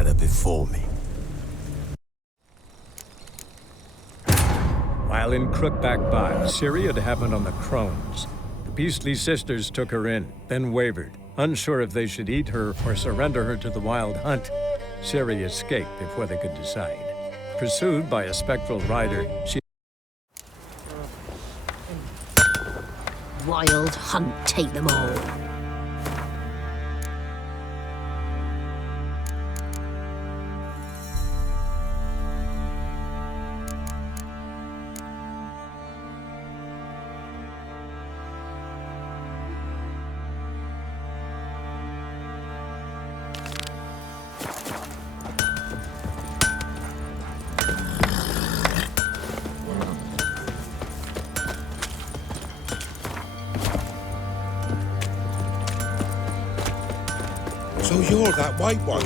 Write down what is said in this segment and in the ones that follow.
ladder before me. While in Crookback Bile, Ciri had happened on the Crones. The beastly sisters took her in, then wavered, unsure if they should eat her or surrender her to the Wild Hunt. Ciri escaped before they could decide. Pursued by a spectral rider, she... Wild Hunt, take them all. So you're that white one?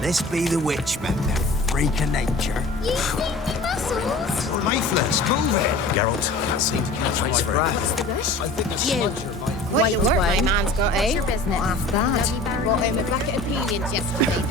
This be the witch man, that freak of nature. You see me muscles? Lifeless, move it! Geralt, can't seem to catch my breath. What's the rush? I think a You. smudger might... What you work my man's got, eh? What's your business? Not half bad. Brought home a bucket of peelings yesterday.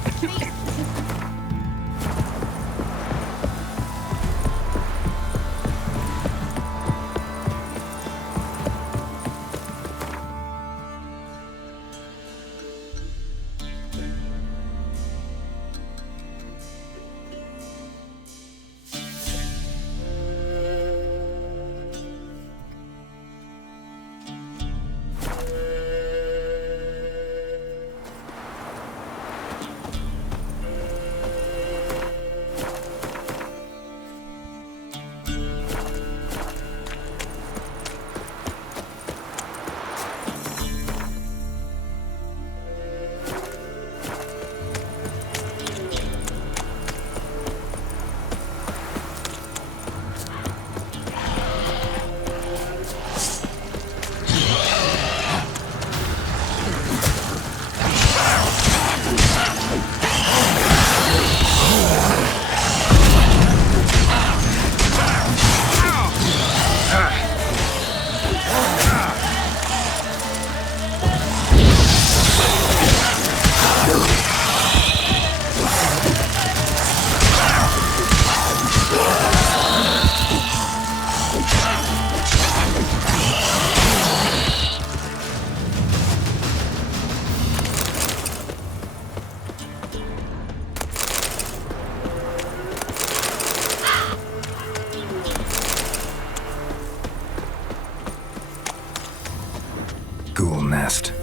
Ghoul nest.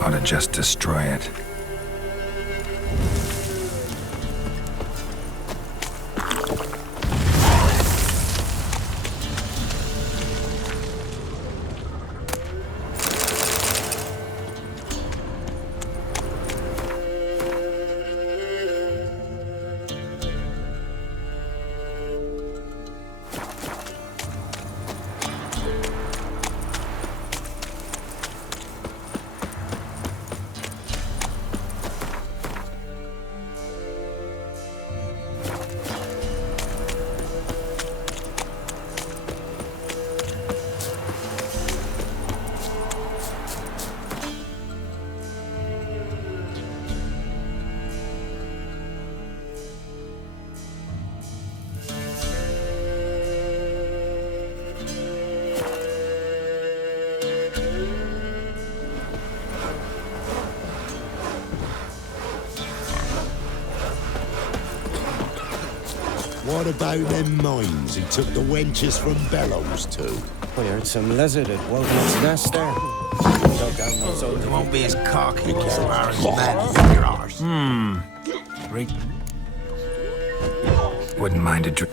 Ought to just destroy it. What about them mines he took the wenches from Bellows to? We heard some lizard at Wogan's nest there. Dug down those old... It won't be as cocky as far as mad as your arse. Great. Wouldn't mind a drink.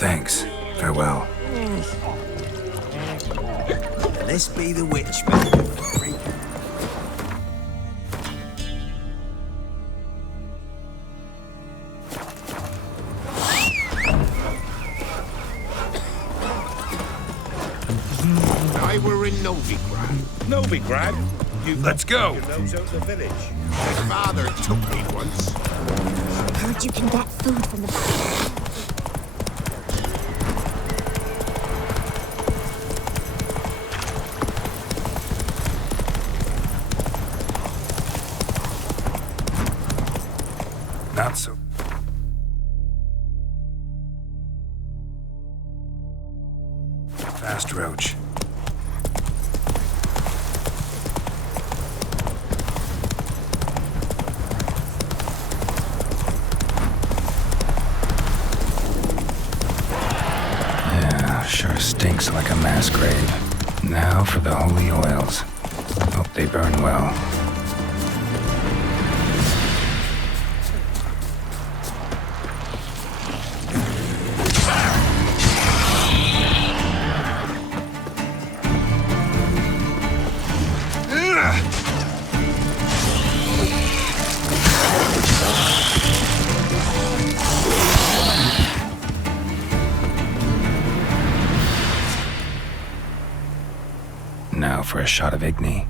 Thanks. Farewell. This be the witch, man. I were in Novigrad. Novigrad? Let's go! Your nose out the village. My father took me once. Heard you can get food from the back. Not so. Fast roach. Yeah, sure stinks like a mass grave. Now for the holy oils. Hope they burn well. Now for a shot of Igni.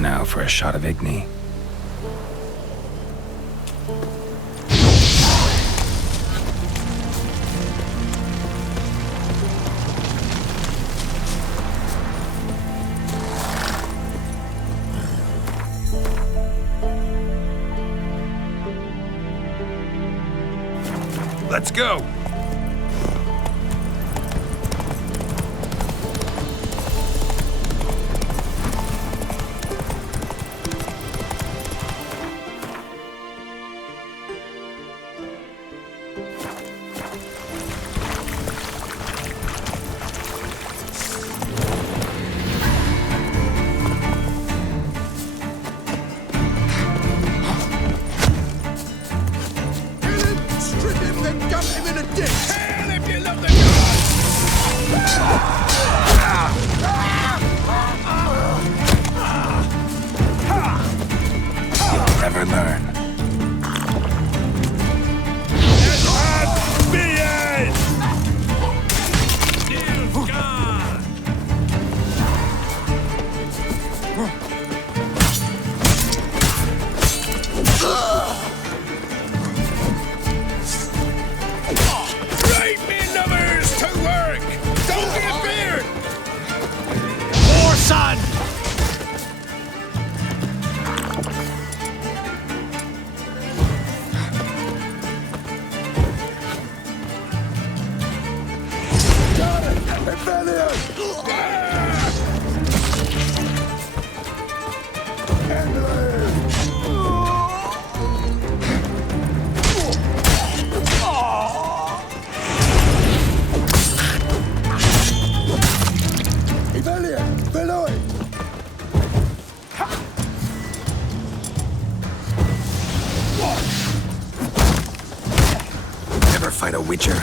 Now for a shot of Igni. Let's go! Strip him, then dump him in a fight a witcher?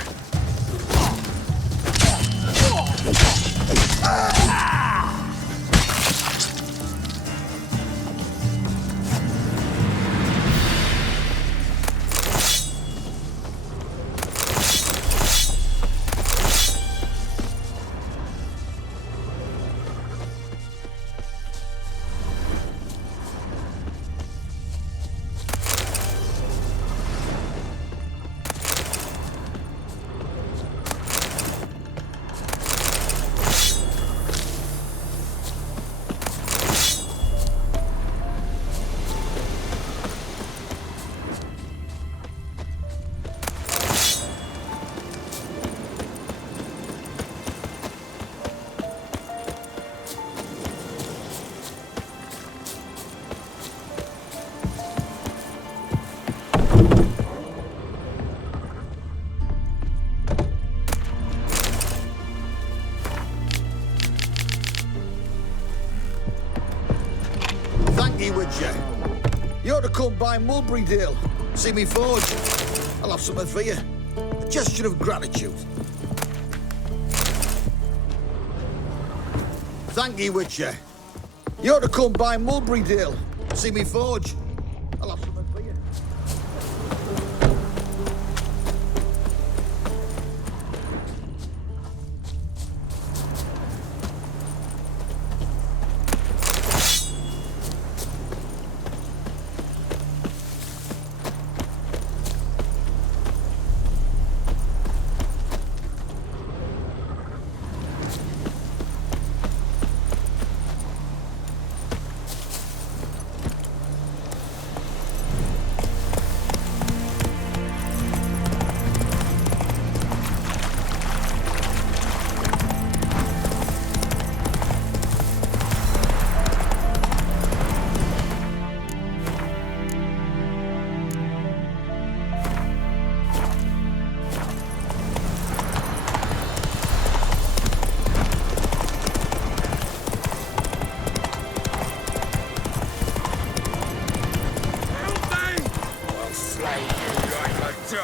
Would you? You ought to come by Mulberry Dale. See me forge. I'll have something for you. A gesture of gratitude. Thank you, Witcher. You ought to come by Mulberry Dale. See me forge. I'll have something for you.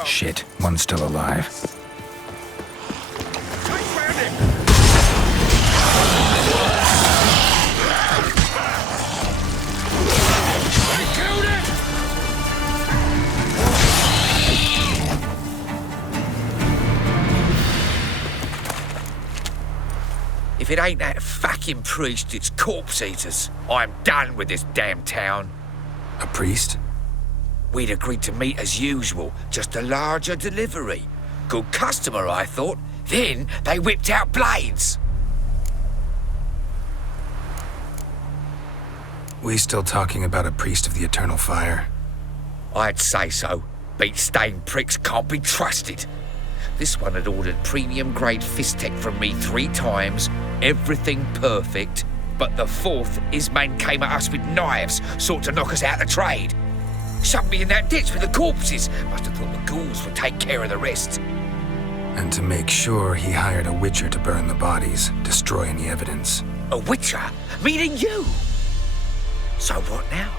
Shit, one's still alive. If it ain't that fucking priest, it's corpse eaters. I'm done with this damn town. A priest? We'd agreed to meet as usual, just a larger delivery. Good customer, I thought. Then they whipped out blades. We still talking about a priest of the eternal fire? I'd say so. Beat-stained pricks can't be trusted. This one had ordered premium-grade fist tech from me 3 times, everything perfect, but the 4th, his man came at us with knives, sought to knock us out of trade. Shoved me in that ditch with the corpses. Must have thought the ghouls would take care of the rest. And to make sure, he hired a witcher to burn the bodies, destroy any evidence. A witcher? Meaning you? So what now?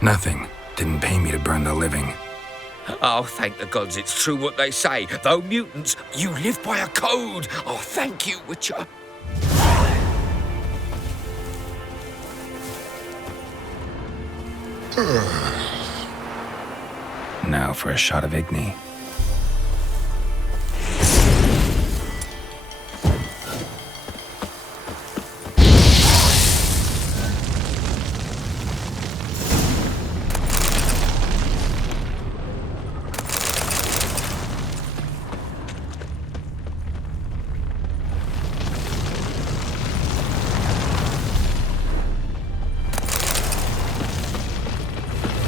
Nothing. Didn't pay me to burn the living. Oh, thank the gods it's true what they say. Though mutants, you live by a code. Oh, thank you, Witcher. Now for a shot of Igni.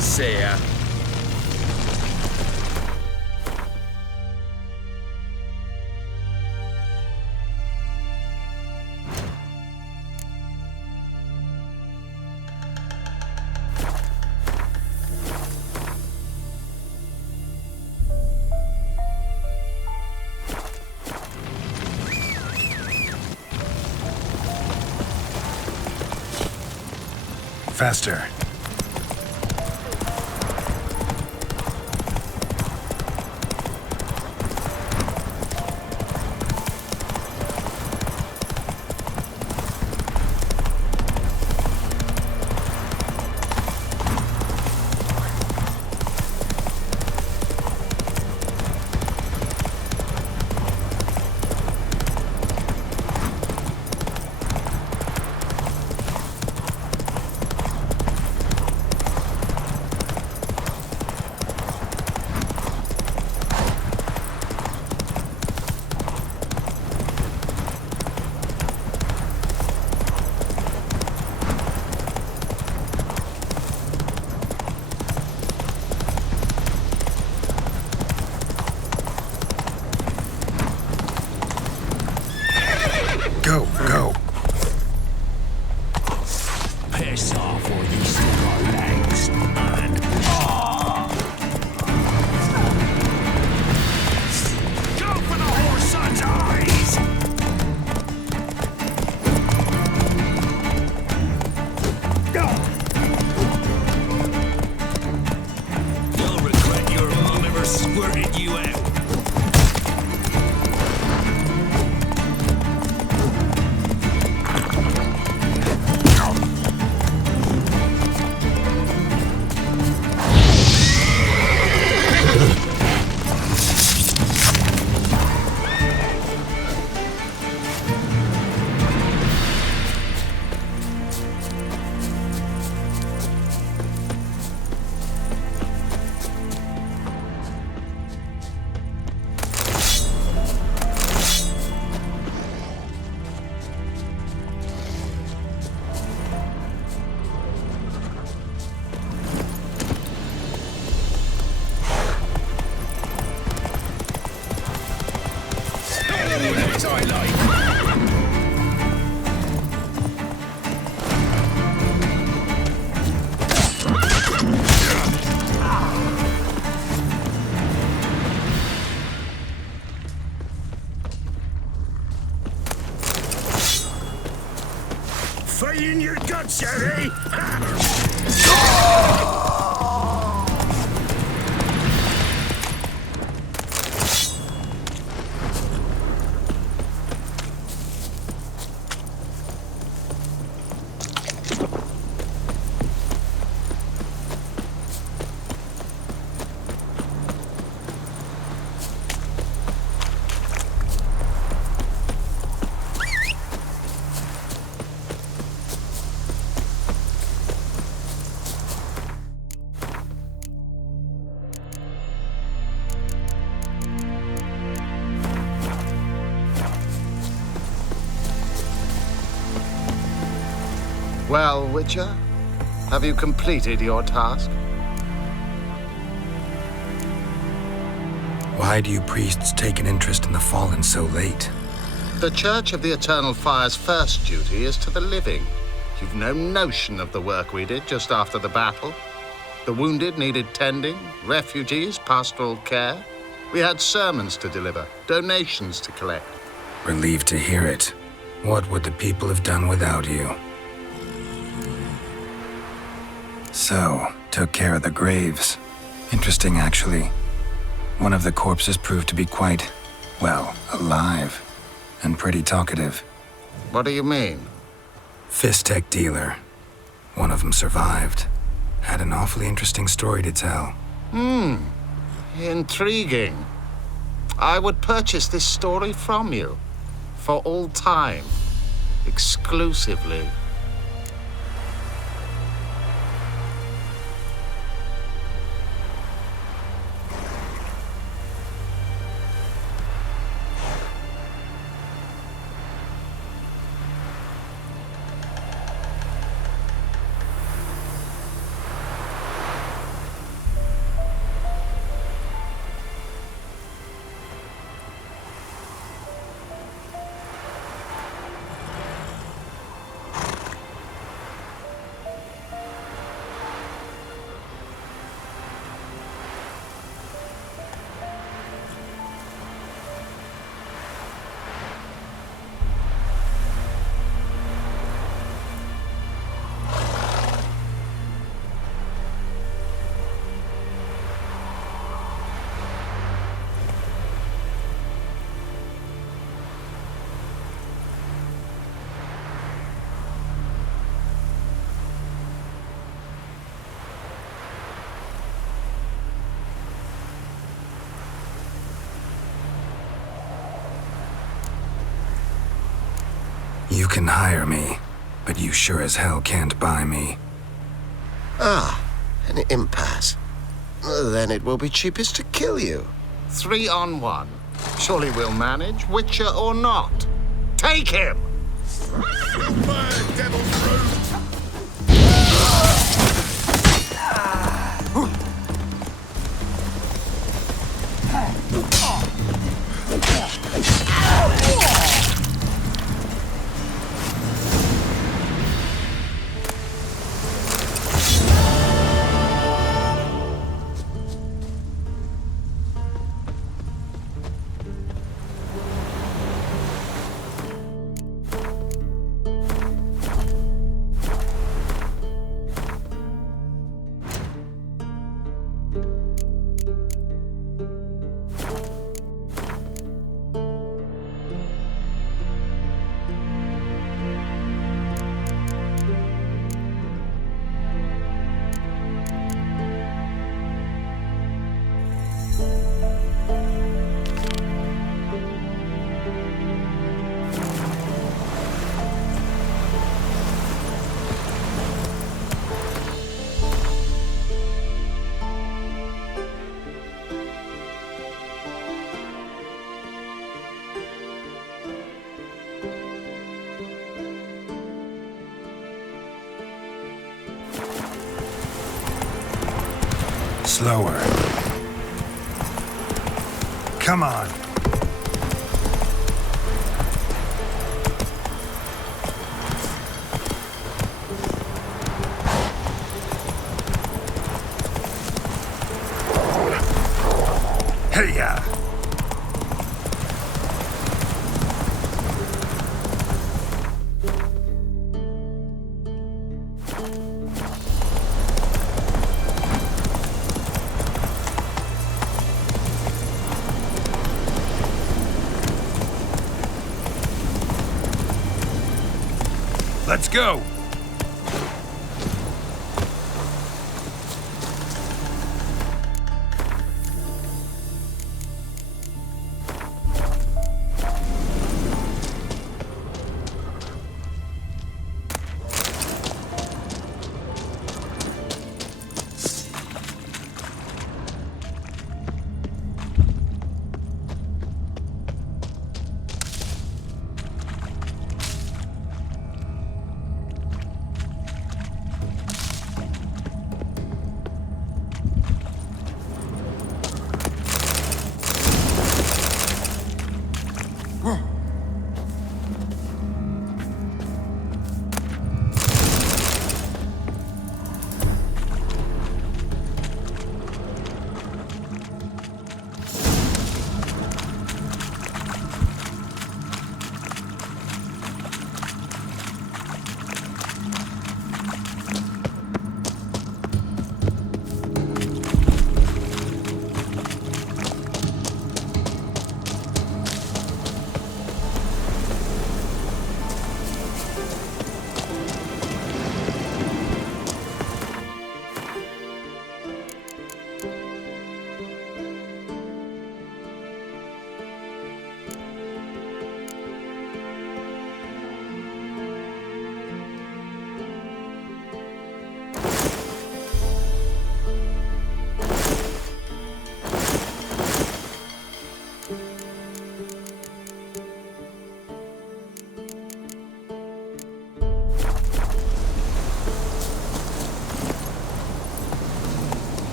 See ya. Faster. sorted you out. Fight in your guts, Ciri! Well, Witcher, have you completed your task? Why do you priests take an interest in the fallen so late? The Church of the Eternal Fire's first duty is to the living. You've no notion of the work we did just after the battle. The wounded needed tending, refugees, pastoral care. We had sermons to deliver, donations to collect. Relieved to hear it. What would the people have done without you? So, took care of the graves. Interesting, actually. One of the corpses proved to be quite, well, alive. And pretty talkative. What do you mean? Fistech dealer. One of them survived. Had an awfully interesting story to tell. Intriguing. I would purchase this story from you. For all time. Exclusively. You can hire me, but you sure as hell can't buy me. Ah, an impasse. Then it will be cheapest to kill you. 3 on 1. Surely we'll manage, Witcher or not. Take him! Burn, devil's root! Slower. Come on. Hey-ya! Let's go!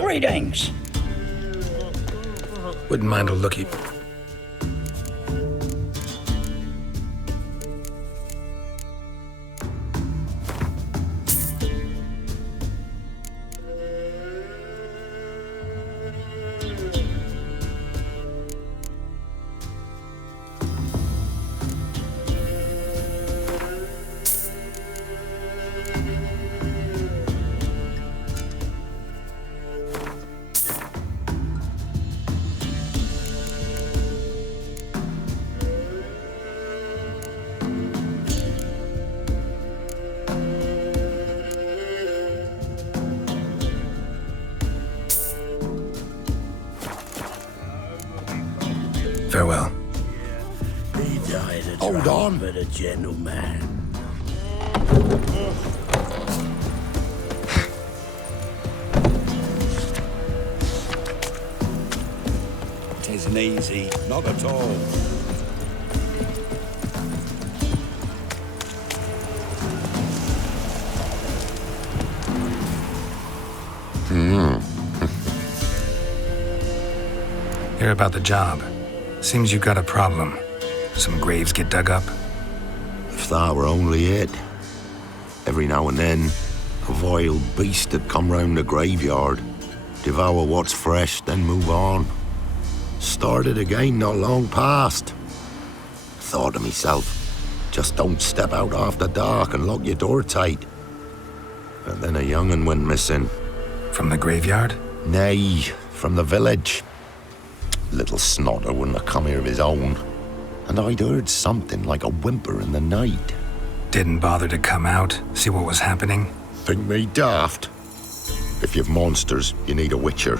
Greetings. Wouldn't mind a lookie. Farewell. He died a Hold on. but a gentleman. Tisn't easy, not at all. Hear about the job. Seems you got a problem. Some graves get dug up. thought were only it. Every now and then, a vile beast would come round the graveyard, devour what's fresh, then move on. Started again not long past. Thought to myself, just don't step out after dark and lock your door tight. And then a young'un went missing. From the graveyard? Nay, from the village. Little snotter wouldn't have come here of his own. And I'd heard something like a whimper in the night. Didn't bother to come out, see what was happening? Think me daft? If you've monsters, you need a witcher.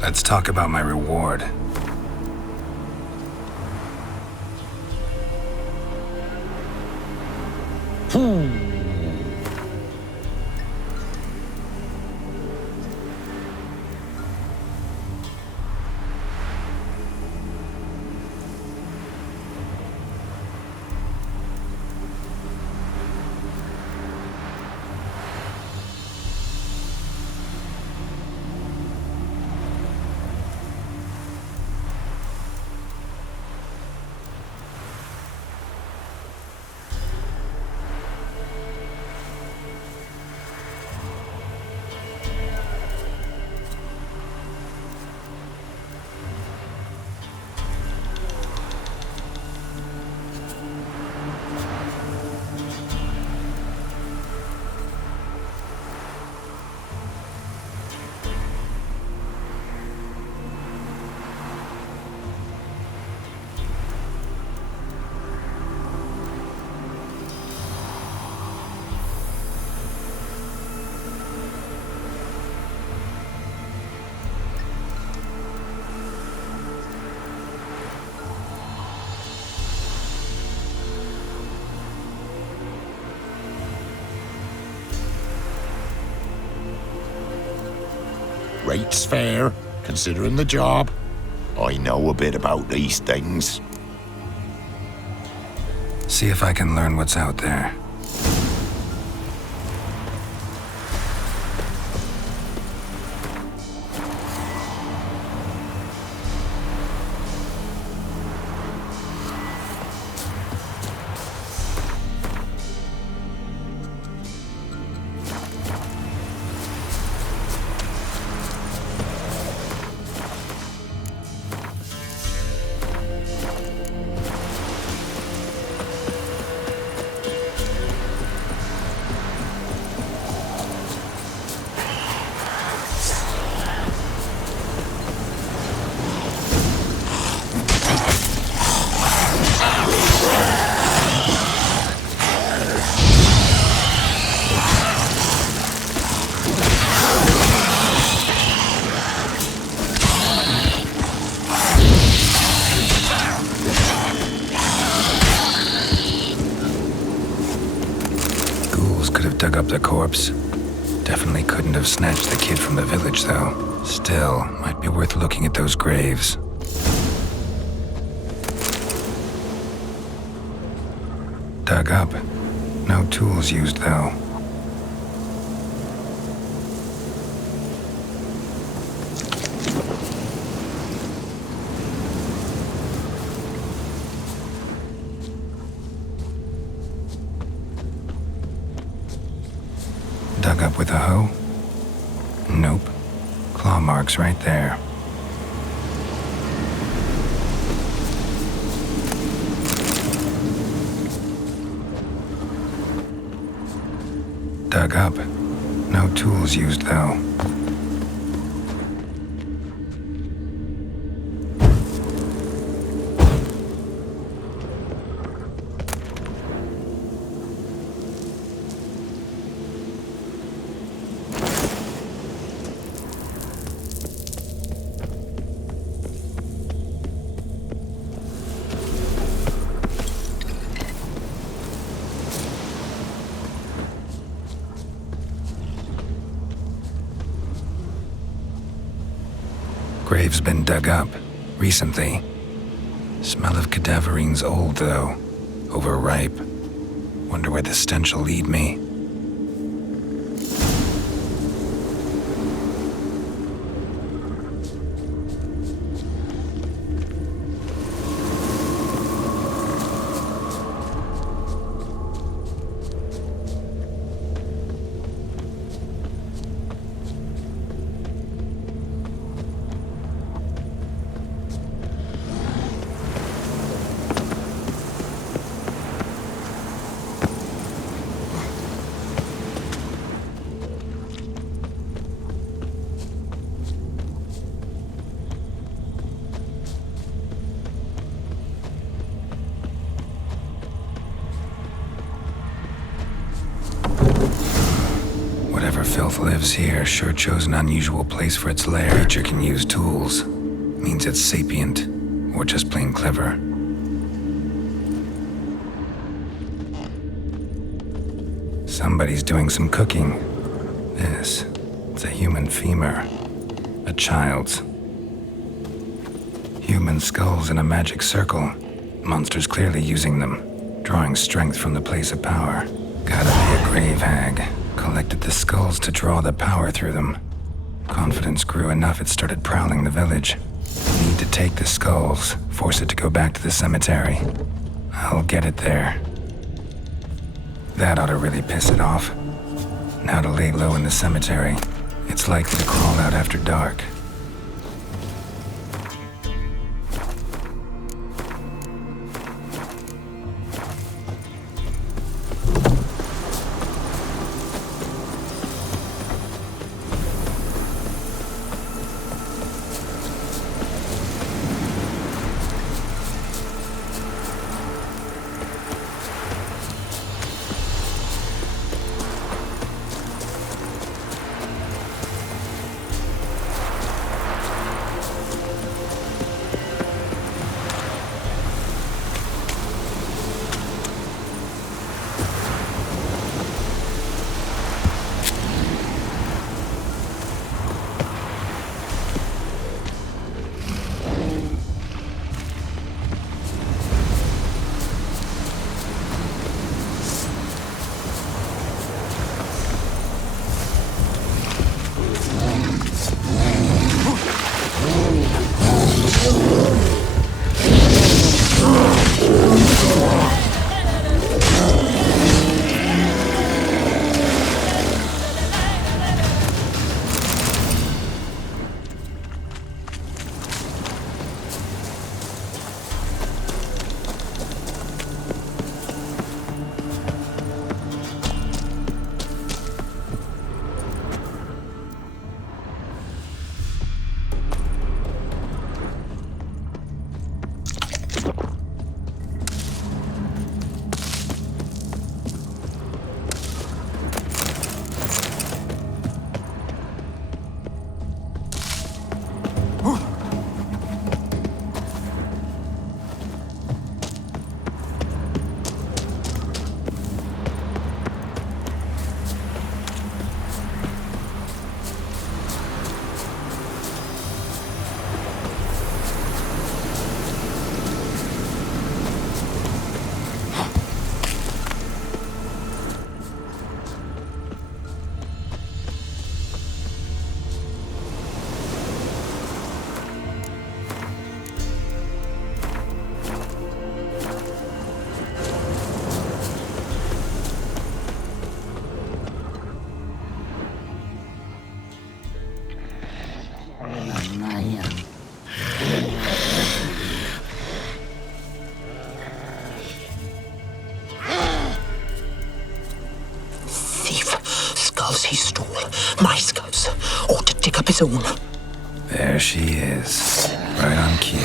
Let's talk about my reward. Rate's fair, considering the job. I know a bit about these things. See if I can learn what's out there. Dug up the corpse. Definitely couldn't have snatched the kid from the village, though. Still, might be worth looking at those graves. Dug up. No tools used, though. Dug up with a hoe? Nope. Claw marks right there. Dug up. No tools used, though. Grave's been dug up, recently. Smell of cadaverine's old, though. Overripe. Wonder where the stench will lead me. elf lives here sure chose an unusual place for its lair. Creature can use tools. Means it's sapient, or just plain clever. Somebody's doing some cooking. It's a human femur. A child's. Human skulls in a magic circle. Monsters clearly using them, drawing strength from the place of power. Gotta be a grave hag. Collected the skulls to draw the power through them. Confidence grew enough it started prowling the village. Need to take the skulls, force it to go back to the cemetery. I'll get it there. That ought to really piss it off. Now to lay low in the cemetery. It's likely to crawl out after dark. He stole my skulls, or to dig up his own. There she is, right on cue.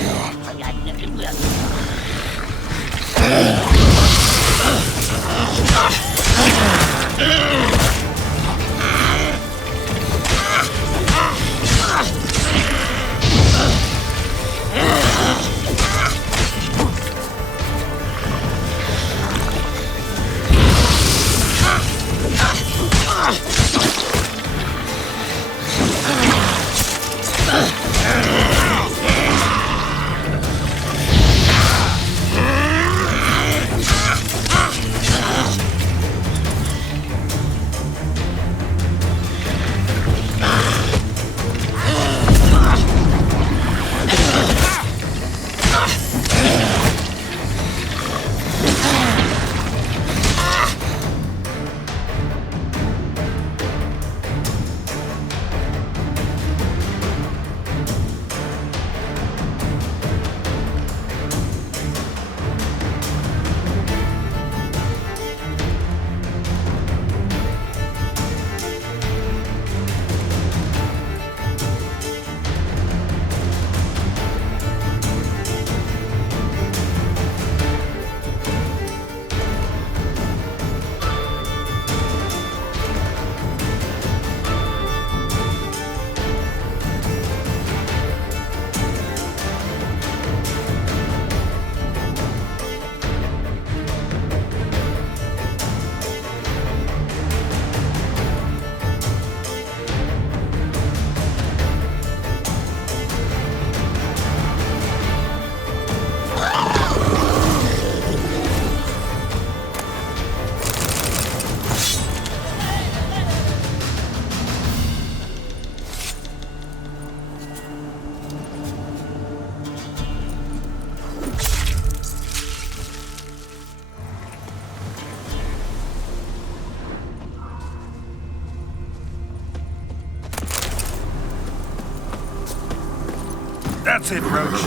That's it, Roach.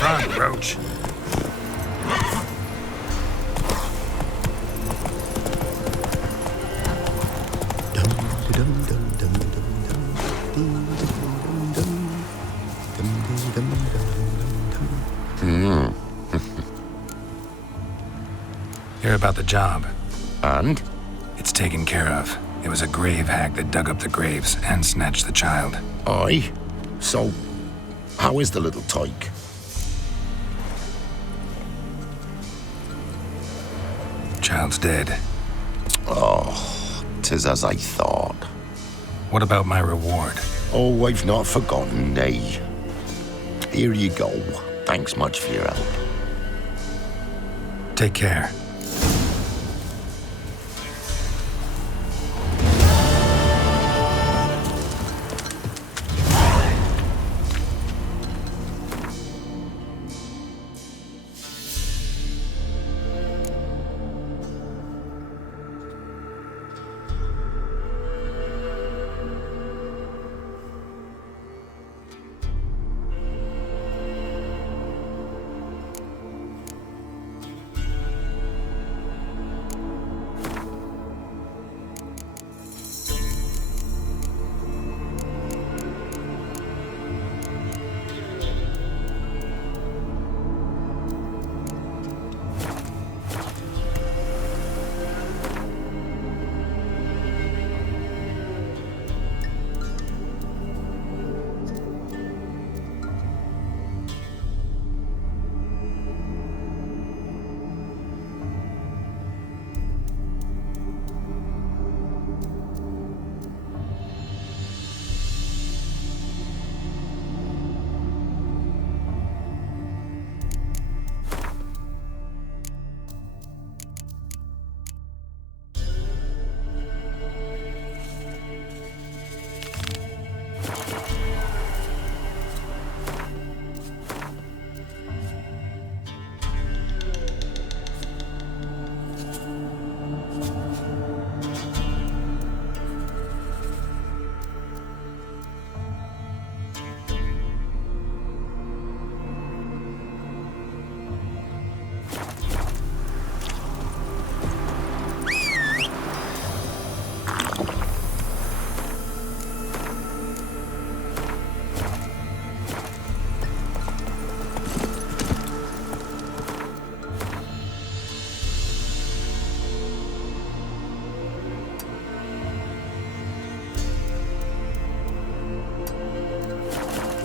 Run, Roach. Hear about the job? And? It's taken care of. It was a grave hag that dug up the graves and snatched the child. Aye? So, how is the little tyke? Child's dead. Oh, 'tis as I thought. What about my reward? Oh, I've not forgotten, nay. Here you go. Thanks much for your help. Take care.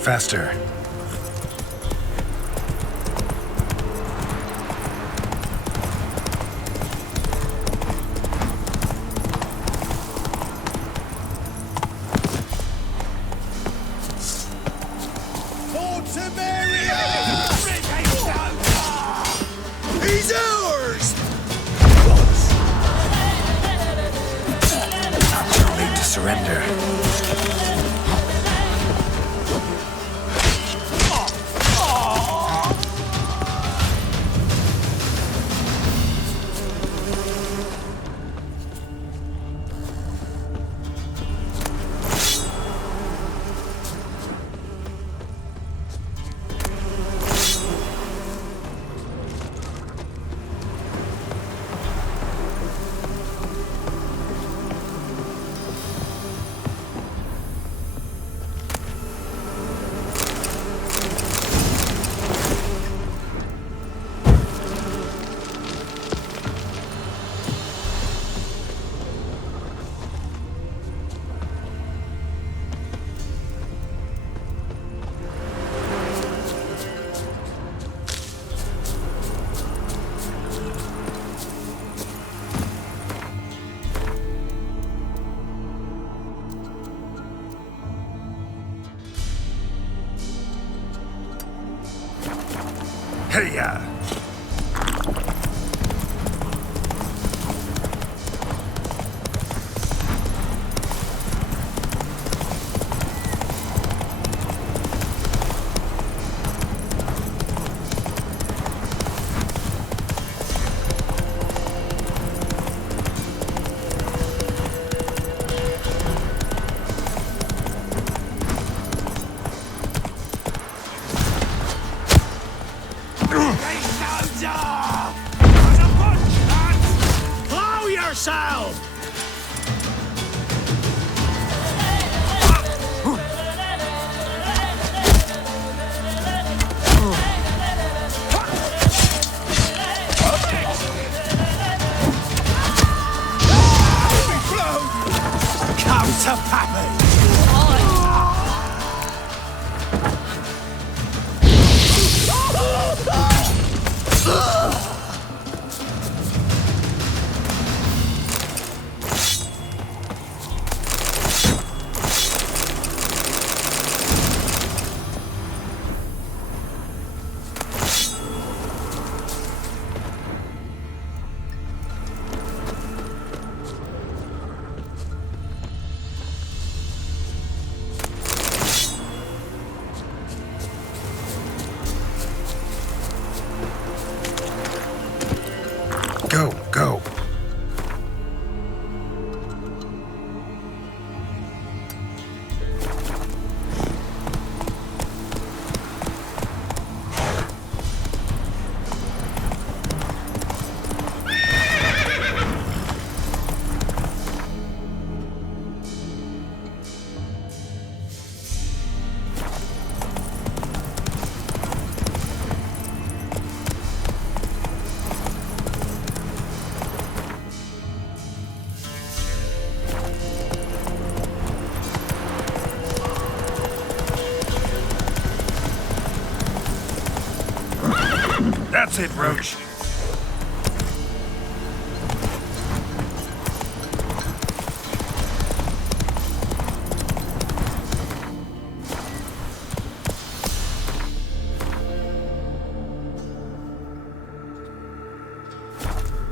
Faster. He's ours! Too late to surrender. Hey-ya! yourself! Come to Pappy! Go, go. That's it, Roach.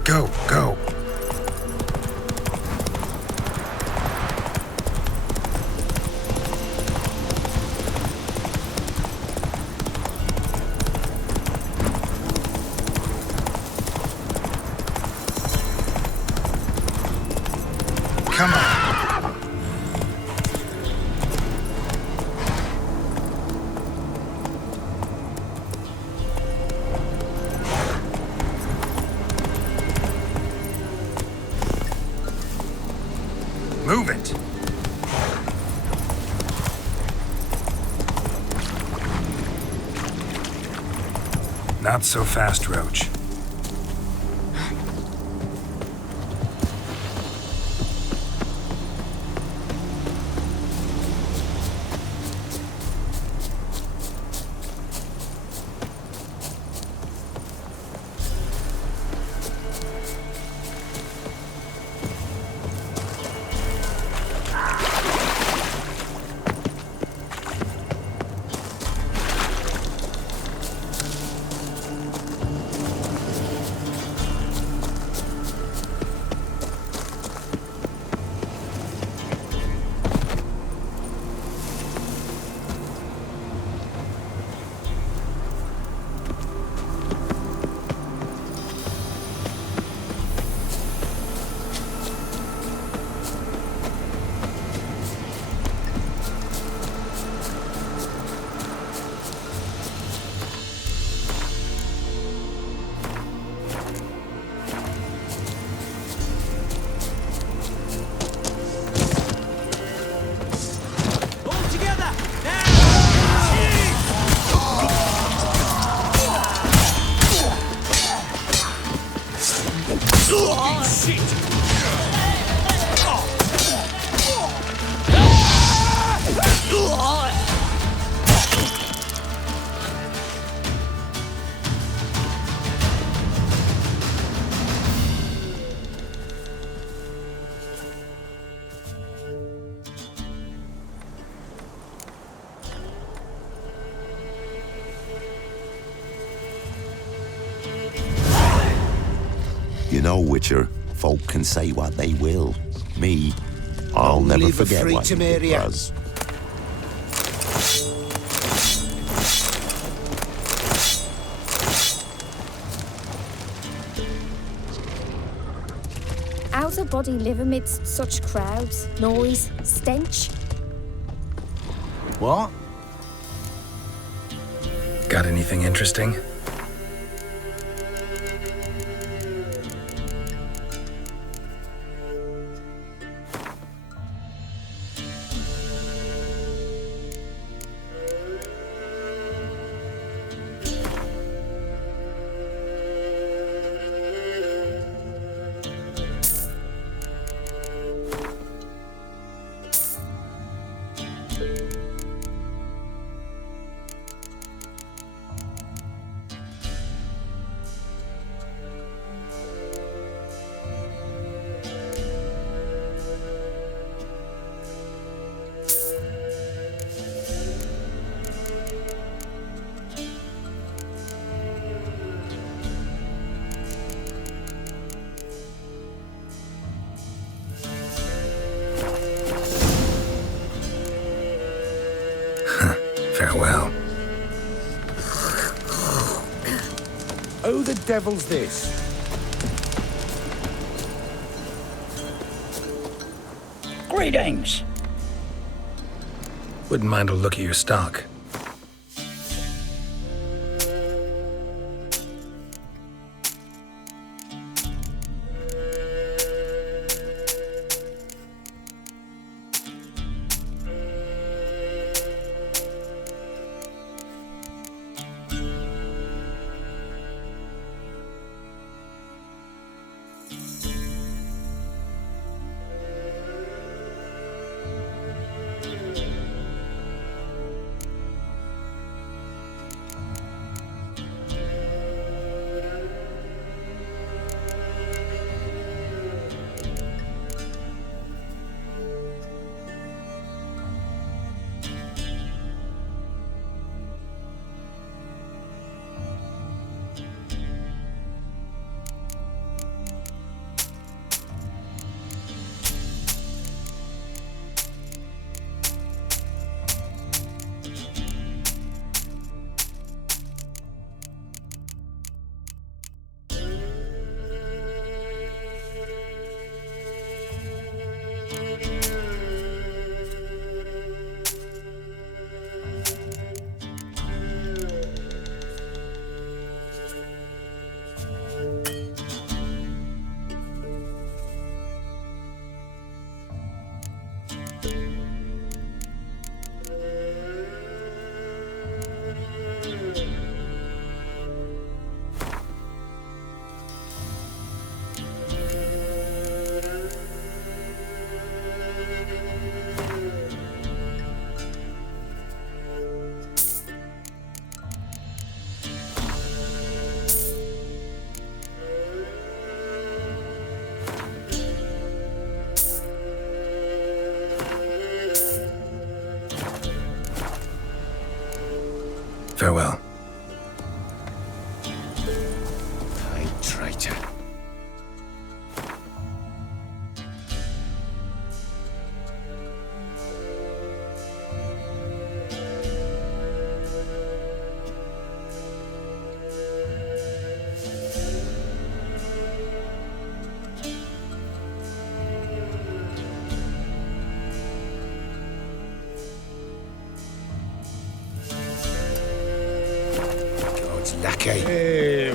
Go, go. Come on. Move it. Not so fast, Roach. You know, Witcher, folk can say what they will. Me, I'll never forget what it was. How's a body live amidst such crowds, noise, stench? What? Got anything interesting? Farewell. Who the devil's this? Greetings. Wouldn't mind a look at your stock. Farewell. Hey, traitor. Lucky. Hey,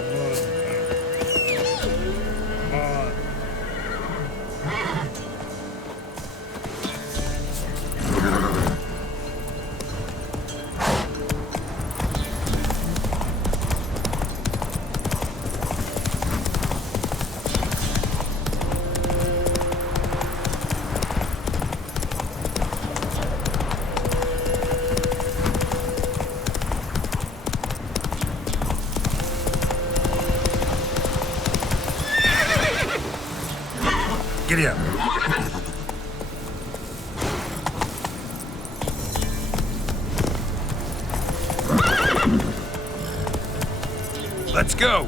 Giddy up. let's go.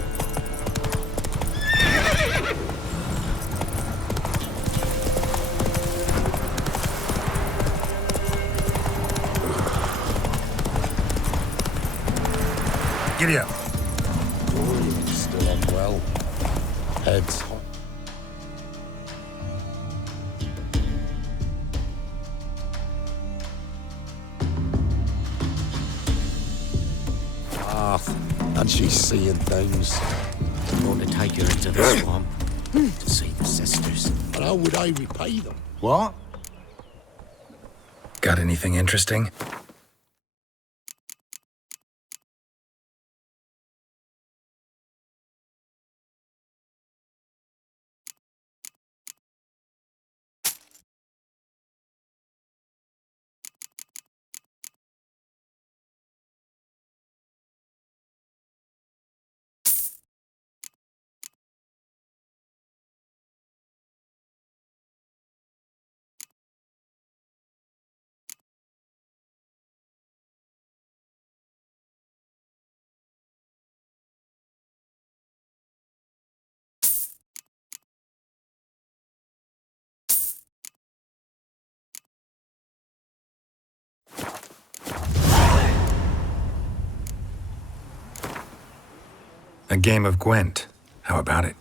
Giddy up. Still unwell. Head's hot. And she's seeing things. I'm going to take her into the swamp to see the sisters. And how would I repay them? What? Got anything interesting? A game of Gwent. How about it?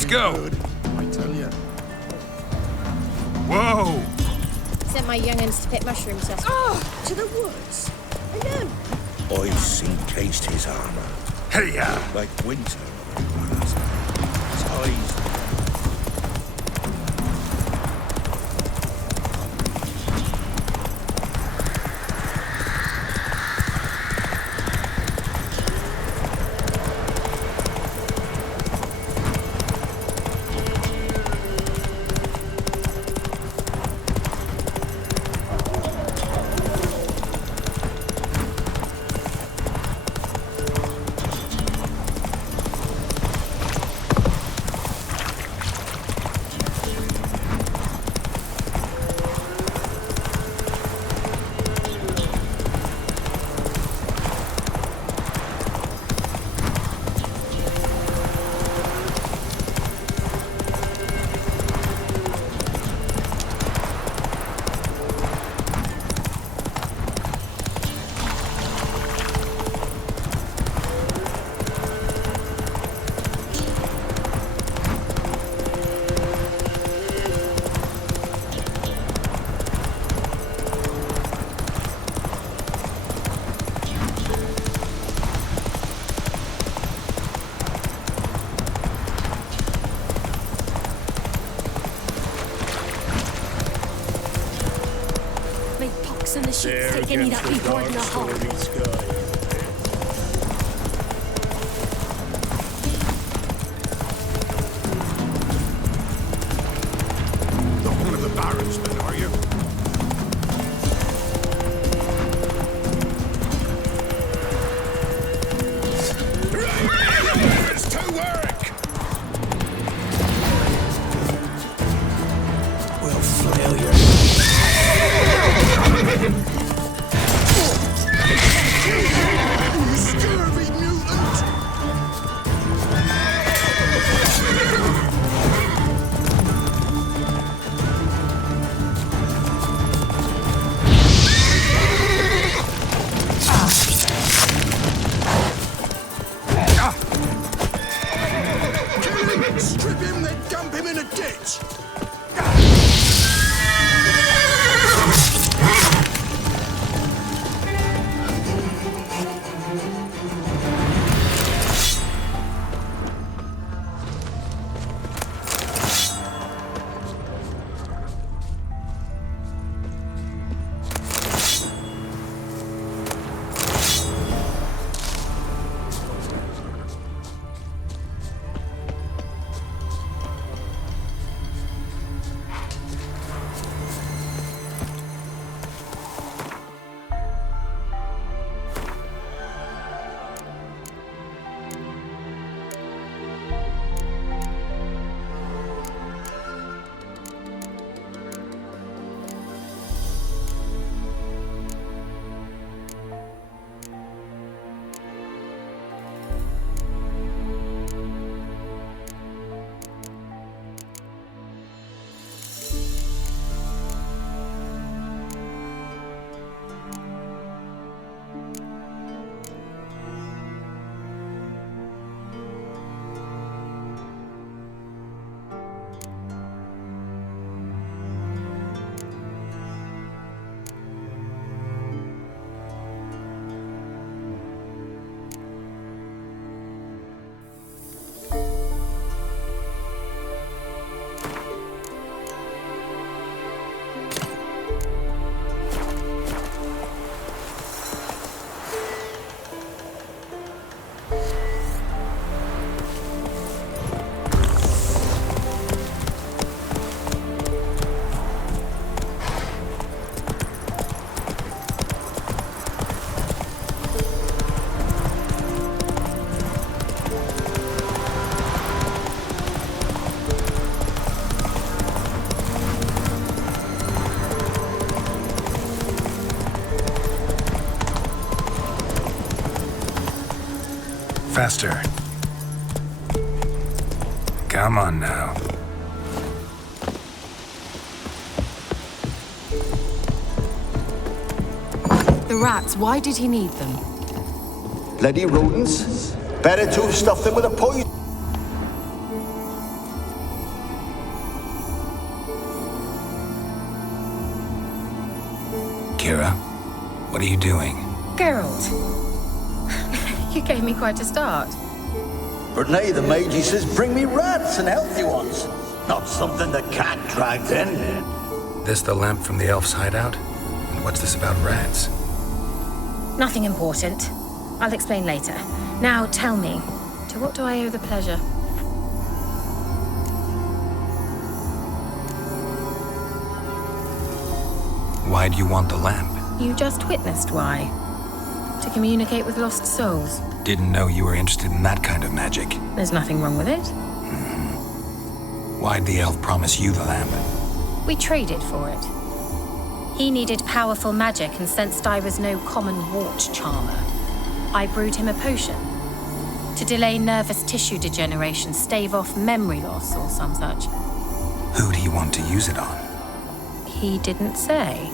Let's go. I tell you. Whoa! Sent my young'uns to pick mushrooms last Oh, to the woods. Alone. Ice encased his armor. Hey-ya! Like winter. His eyes. And the sheets take any that be born in the hall. Not one of the barons, men, are you? It's to work! We'll flail your... Scurvy mutant! Kill him! Strip him, then dump him in a ditch! Faster. Come on now. The rats, why did he need them? Bloody rodents. Better to stuff them with a poison. What are you doing? Geralt. You gave me quite a start. But nay, the mage says bring me rats and healthy ones. Not something the cat dragged in. This the lamp from the elf's hideout? And what's this about rats? Nothing important. I'll explain later. Now tell me, to what do I owe the pleasure? Why do you want the lamp? You just witnessed why. To communicate with lost souls. Didn't know you were interested in that kind of magic. There's nothing wrong with it. Why'd the elf promise you the lamp? We traded for it. He needed powerful magic and sensed I was no common wart charmer. I brewed him a potion. To delay nervous tissue degeneration, stave off memory loss or some such. Who'd he want to use it on? He didn't say.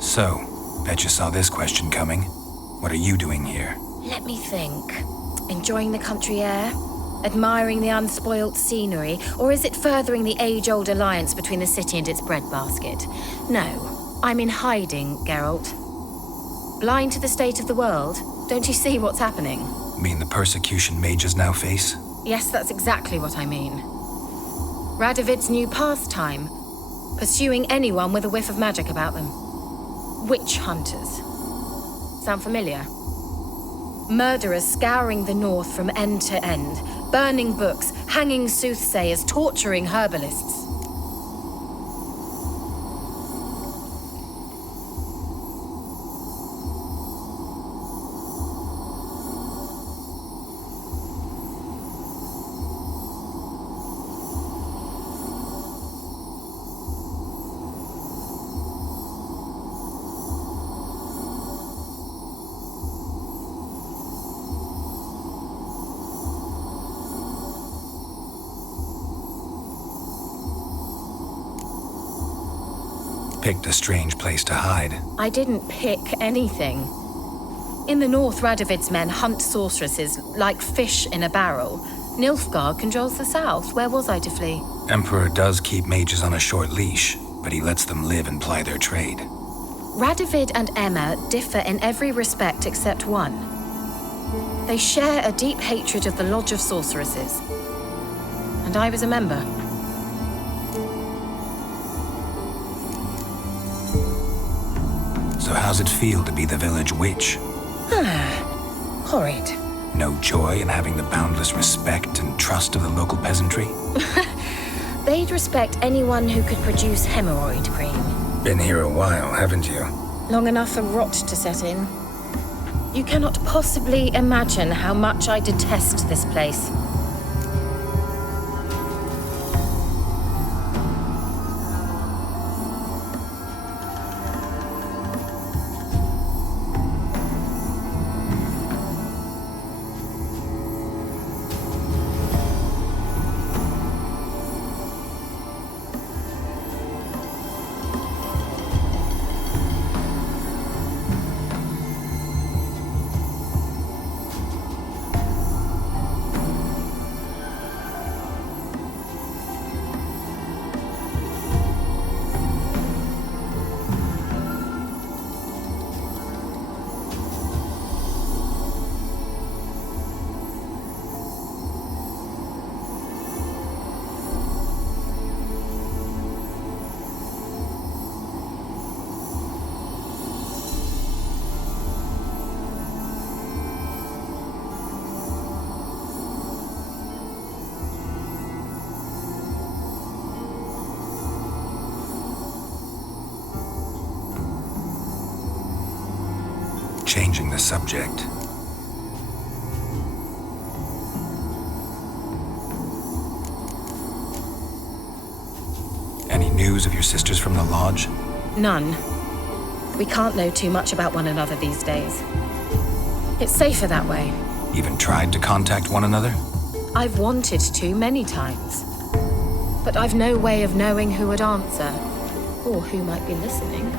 So, bet you saw this question coming. What are you doing here? Let me think. Enjoying the country air? Admiring the unspoilt scenery? Or is it furthering the age-old alliance between the city and its breadbasket? No, I'm in hiding, Geralt. Blind to the state of the world? Don't you see what's happening? Mean the persecution mages now face? Yes, that's exactly what I mean. Radovid's new pastime. Pursuing anyone with a whiff of magic about them. Witch hunters. Sound familiar? Murderers scouring the north from end to end, burning books, hanging soothsayers, torturing herbalists. Picked a strange place to hide. I didn't pick anything. In the north, Radovid's men hunt sorceresses like fish in a barrel. Nilfgaard controls the south. Where was I to flee? Emperor does keep mages on a short leash, but he lets them live and ply their trade. Radovid and Emma differ in every respect except one. They share a deep hatred of the Lodge of Sorceresses. And I was a member. So how's it feel to be the village witch? Horrid. No joy in having the boundless respect and trust of the local peasantry? They'd respect anyone who could produce hemorrhoid cream. Been here a while, haven't you? Long enough for rot to set in. You cannot possibly imagine how much I detest this place. changing the subject. Any news of your sisters from the lodge? None. We can't know too much about one another these days. It's safer that way. Even tried to contact one another? I've wanted to many times. But I've no way of knowing who would answer, or who might be listening.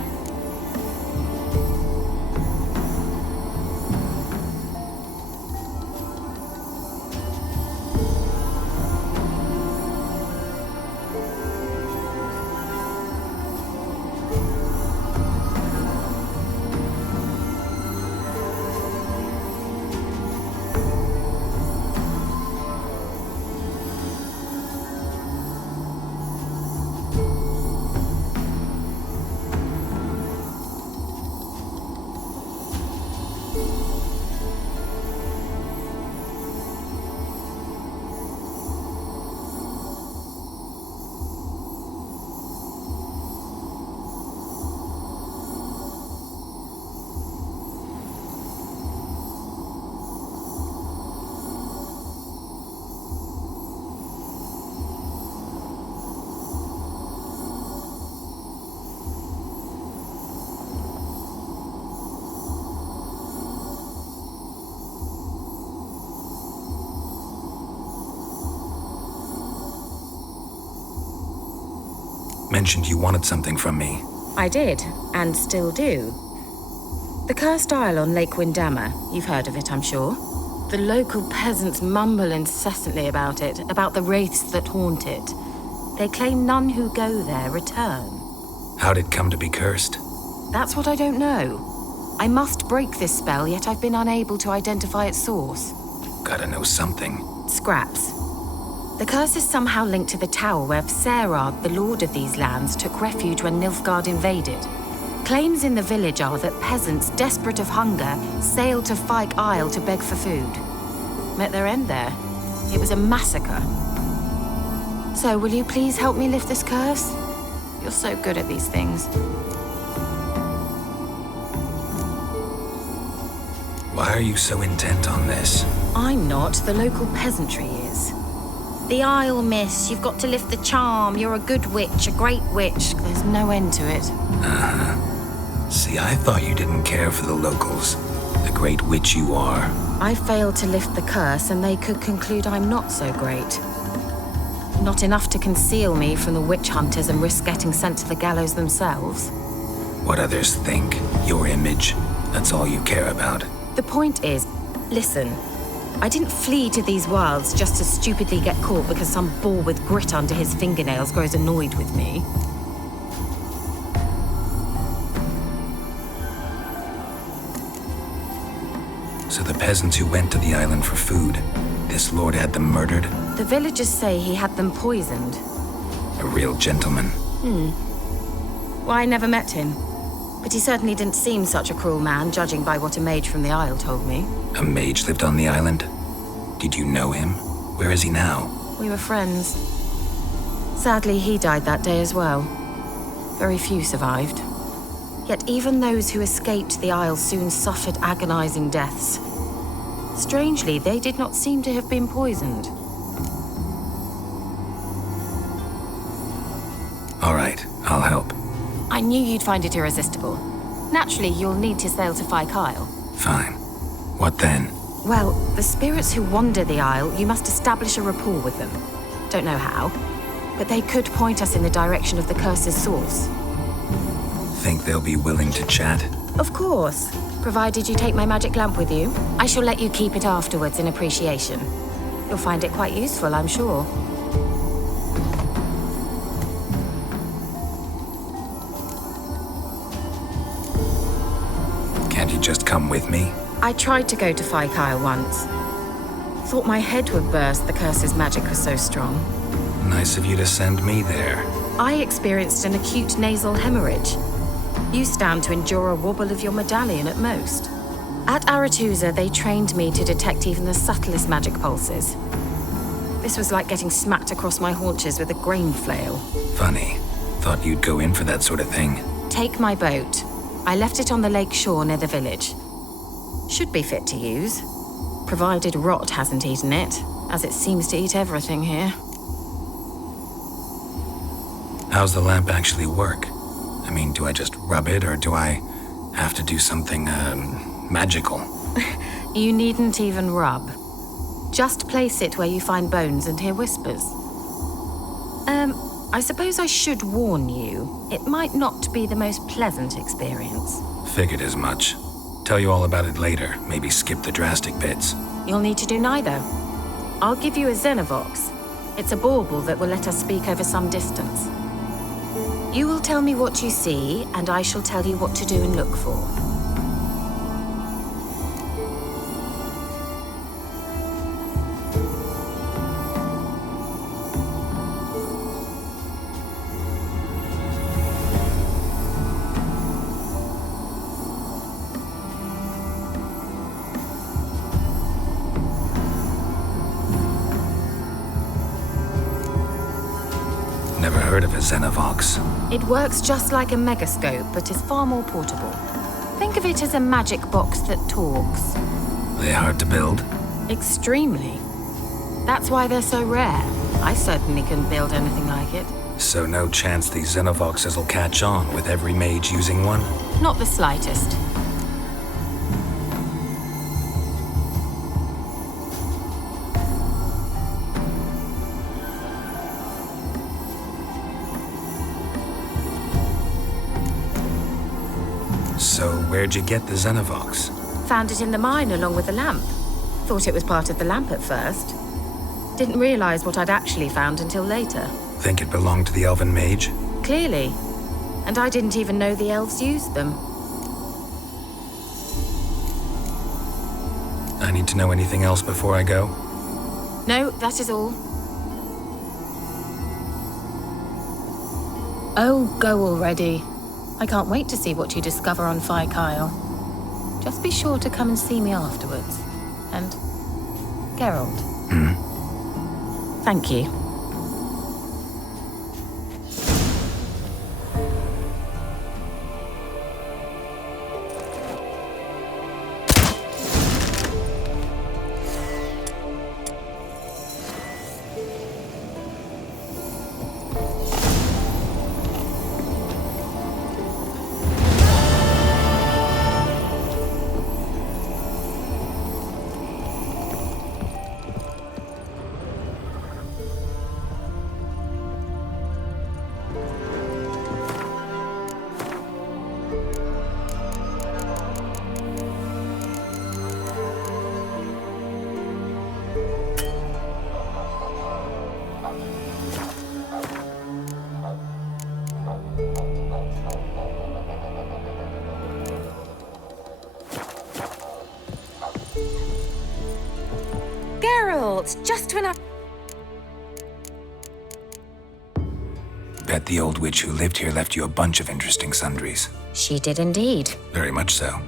Mentioned you wanted something from me. I did, and still do. The cursed isle on Lake Windammer, you've heard of it, I'm sure. The local peasants mumble incessantly about it, about the wraiths that haunt it. They claim none who go there return. How'd it come to be cursed? That's what I don't know. I must break this spell, yet I've been unable to identify its source. Gotta know something. Scraps. The curse is somehow linked to the tower where Serard, the lord of these lands, took refuge when Nilfgaard invaded. Claims in the village are that peasants, desperate of hunger, sailed to Fyke Isle to beg for food. Met their end there. It was a massacre. So, will you please help me lift this curse? You're so good at these things. Why are you so intent on this? I'm not. The local peasantry is. The Isle, miss. You've got to lift the charm. You're a good witch, a great witch. There's no end to it. Uh-huh. See, I thought you didn't care for the locals. The great witch you are. I failed to lift the curse, and they could conclude I'm not so great. Not enough to conceal me from the witch hunters and risk getting sent to the gallows themselves. What others think, your image, that's all you care about. The point is, listen, I didn't flee to these wilds just to stupidly get caught because some boar with grit under his fingernails grows annoyed with me. So the peasants who went to the island for food, this lord had them murdered? The villagers say he had them poisoned. A real gentleman. Well, I never met him. But he certainly didn't seem such a cruel man, judging by what a mage from the Isle told me. A mage lived on the island? Did you know him? Where is he now? We were friends. Sadly, he died that day as well. Very few survived. Yet even those who escaped the Isle soon suffered agonizing deaths. Strangely, they did not seem to have been poisoned. All right, I'll help. I knew you'd find it irresistible. Naturally, you'll need to sail to Fyke Isle. Fine. What then? Well, the spirits who wander the Isle, you must establish a rapport with them. Don't know how, but they could point us in the direction of the curse's source. Think they'll be willing to chat? Of course, provided you take my magic lamp with you. I shall let you keep it afterwards in appreciation. You'll find it quite useful, I'm sure. Can't you just come with me? I tried to go to Fyke Isle once. Thought my head would burst, the curse's magic was so strong. Nice of you to send me there. I experienced an acute nasal hemorrhage. You stand to endure a wobble of your medallion at most. At Aretusa, they trained me to detect even the subtlest magic pulses. This was like getting smacked across my haunches with a grain flail. Funny. Thought you'd go in for that sort of thing. Take my boat. I left it on the lake shore near the village. Should be fit to use, provided rot hasn't eaten it, as it seems to eat everything here. How's the lamp actually work? I mean, do I just rub it, or do I have to do something, magical? You needn't even rub. Just place it where you find bones and hear whispers. I suppose I should warn you, it might not be the most pleasant experience. Figured as much. Tell you all about it later, maybe skip the drastic bits. You'll need to do neither. I'll give you a Xenovox. It's a bauble that will let us speak over some distance. You will tell me what you see, and I shall tell you what to do and look for. Never heard of a Xenovox. It works just like a megascope, but is far more portable. Think of it as a magic box that talks. Are they hard to build? Extremely. That's why they're so rare. I certainly couldn't build anything like it. So no chance these Xenovoxes will catch on with every mage using one? Not the slightest. So where'd you get the Xenovox? Found it in the mine along with the lamp. Thought it was part of the lamp at first. Didn't realize what I'd actually found until later. Think it belonged to the elven mage? Clearly. And I didn't even know the elves used them. I need to know anything else before I go? No, that is all. Oh, go already. I can't wait to see what you discover on Phi Kyle. Just be sure to come and see me afterwards. And Geralt. Thank you. Geralt, just when I... Bet the old witch who lived here left you a bunch of interesting sundries. She did indeed. Very much so.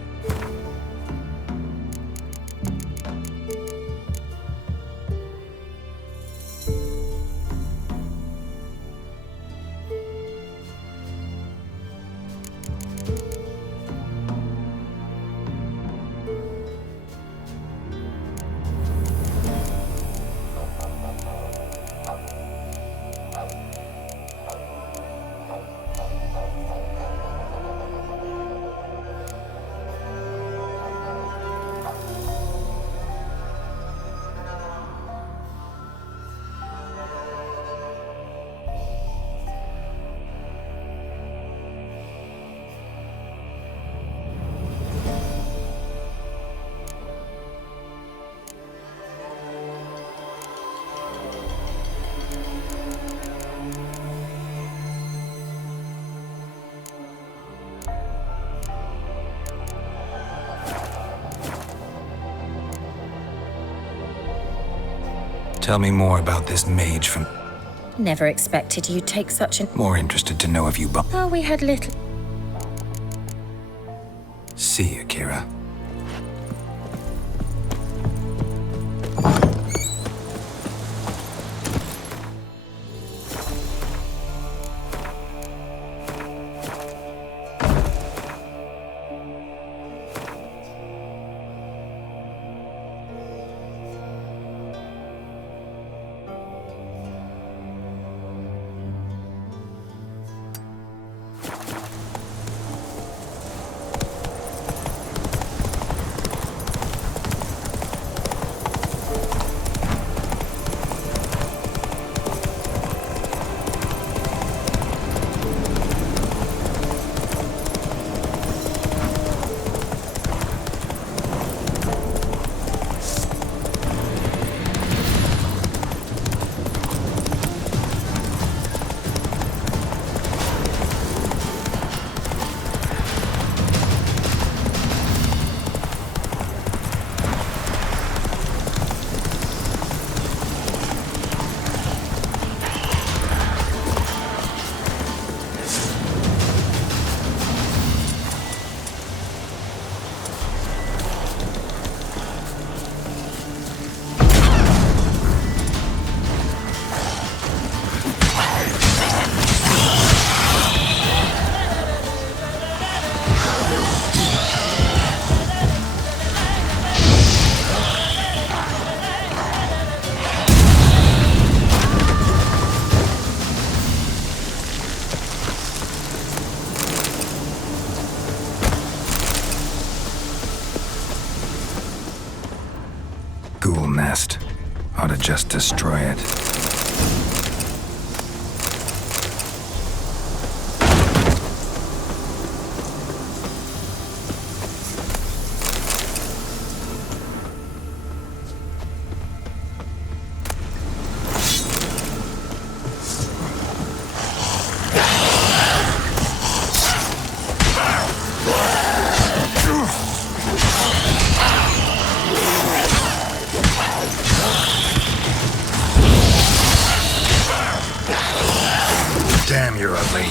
Tell me more about this mage from... Never expected you'd take such an... More interested to know if you... Oh, we had little... See you, Kira. nest. Ought to just destroy it. Damn, you're ugly.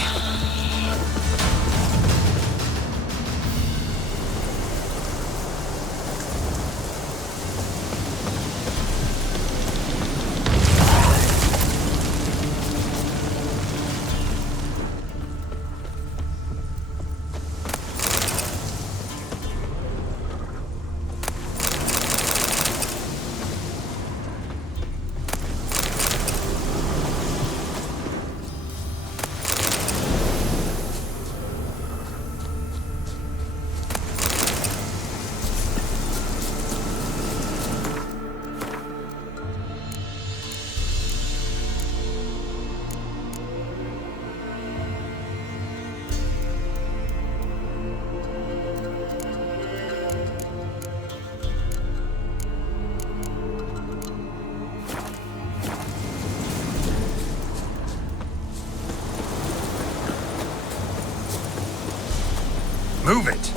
Move it!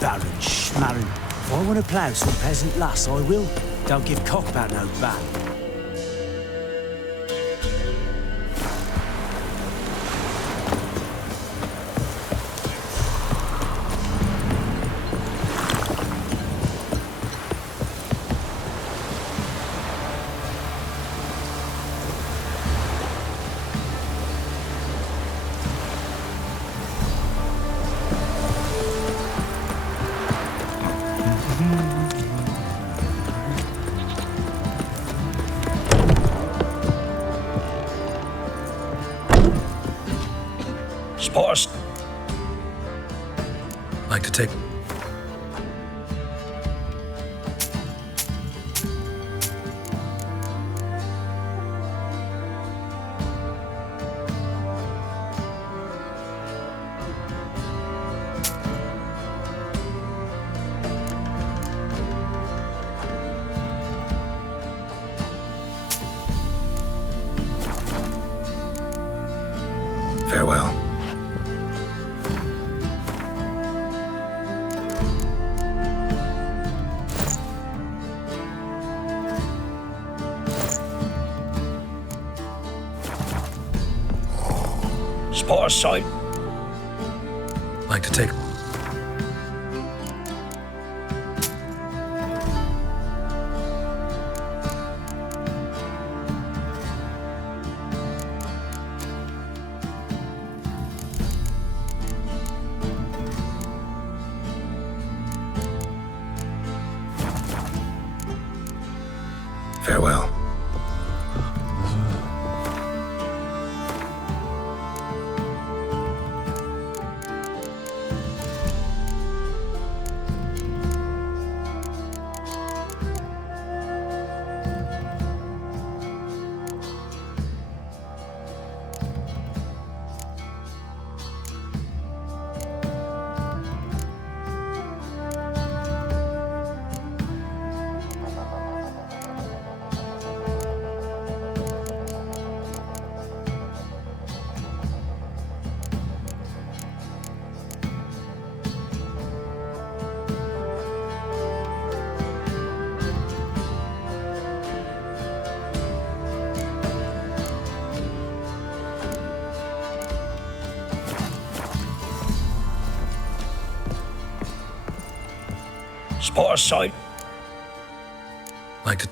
Baron Schmarren. If I want to plough some peasant lass, I will. Don't give cock about no bat. Spots. Like to take... Farewell. Spot a sight. Like to take... Farewell. Spot a sight. Like to...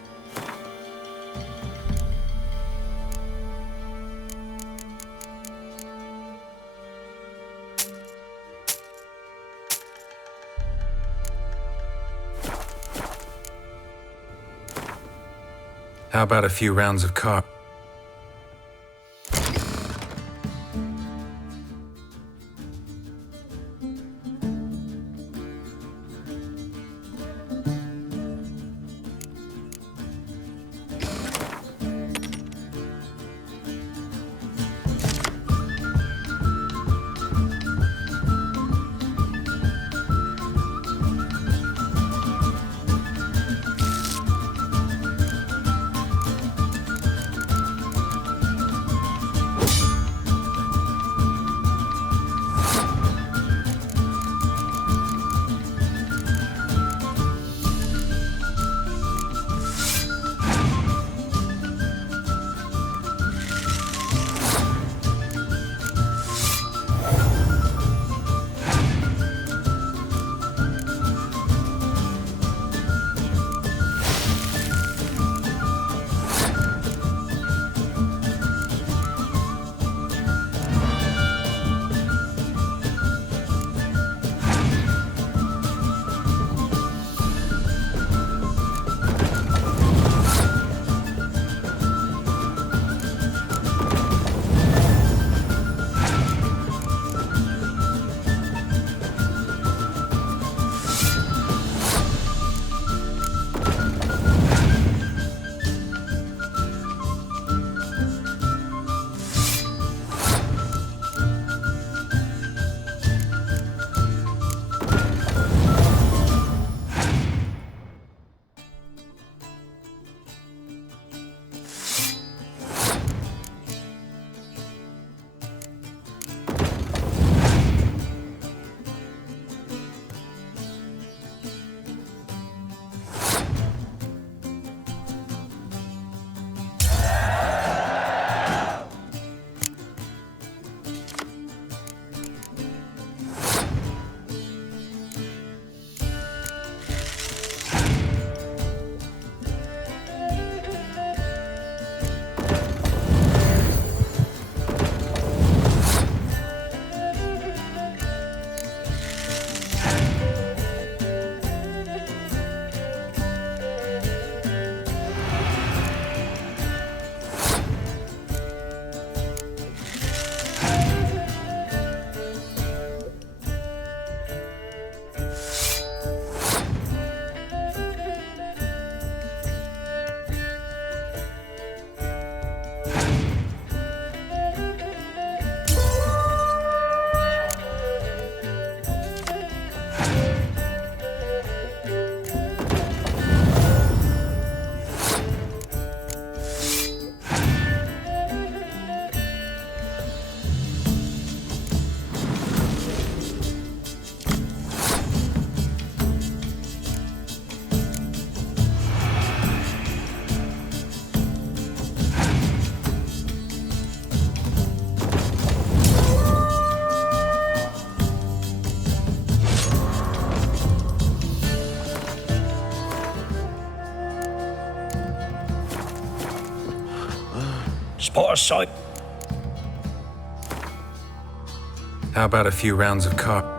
How about a few rounds of car? Spot a sight. How about a few rounds of car?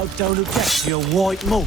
folk don't object to your white mug.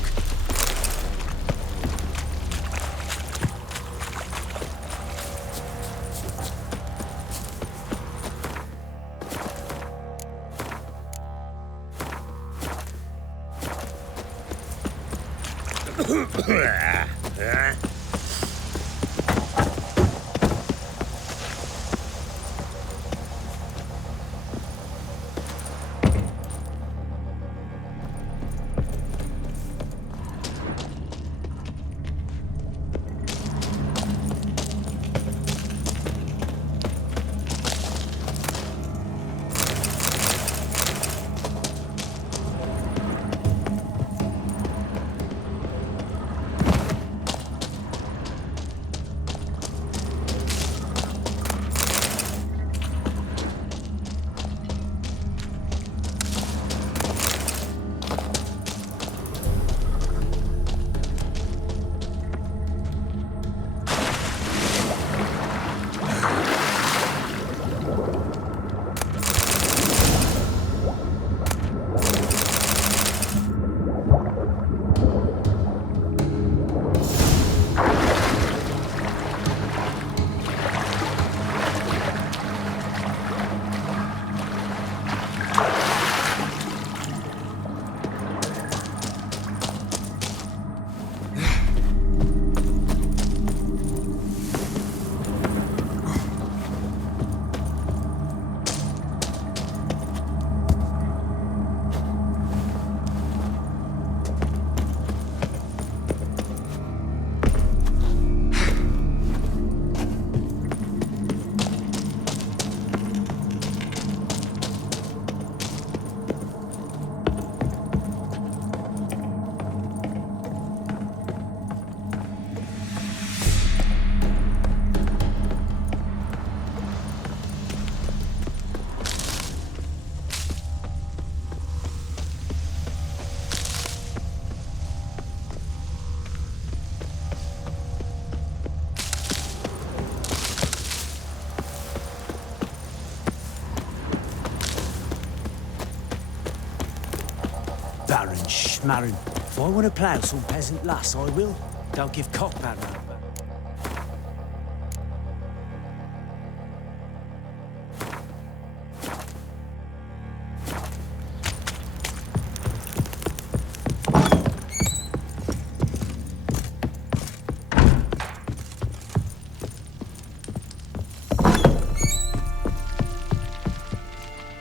Baron Schmarren. If I want to plough some peasant lass, I will. Don't give cock that round.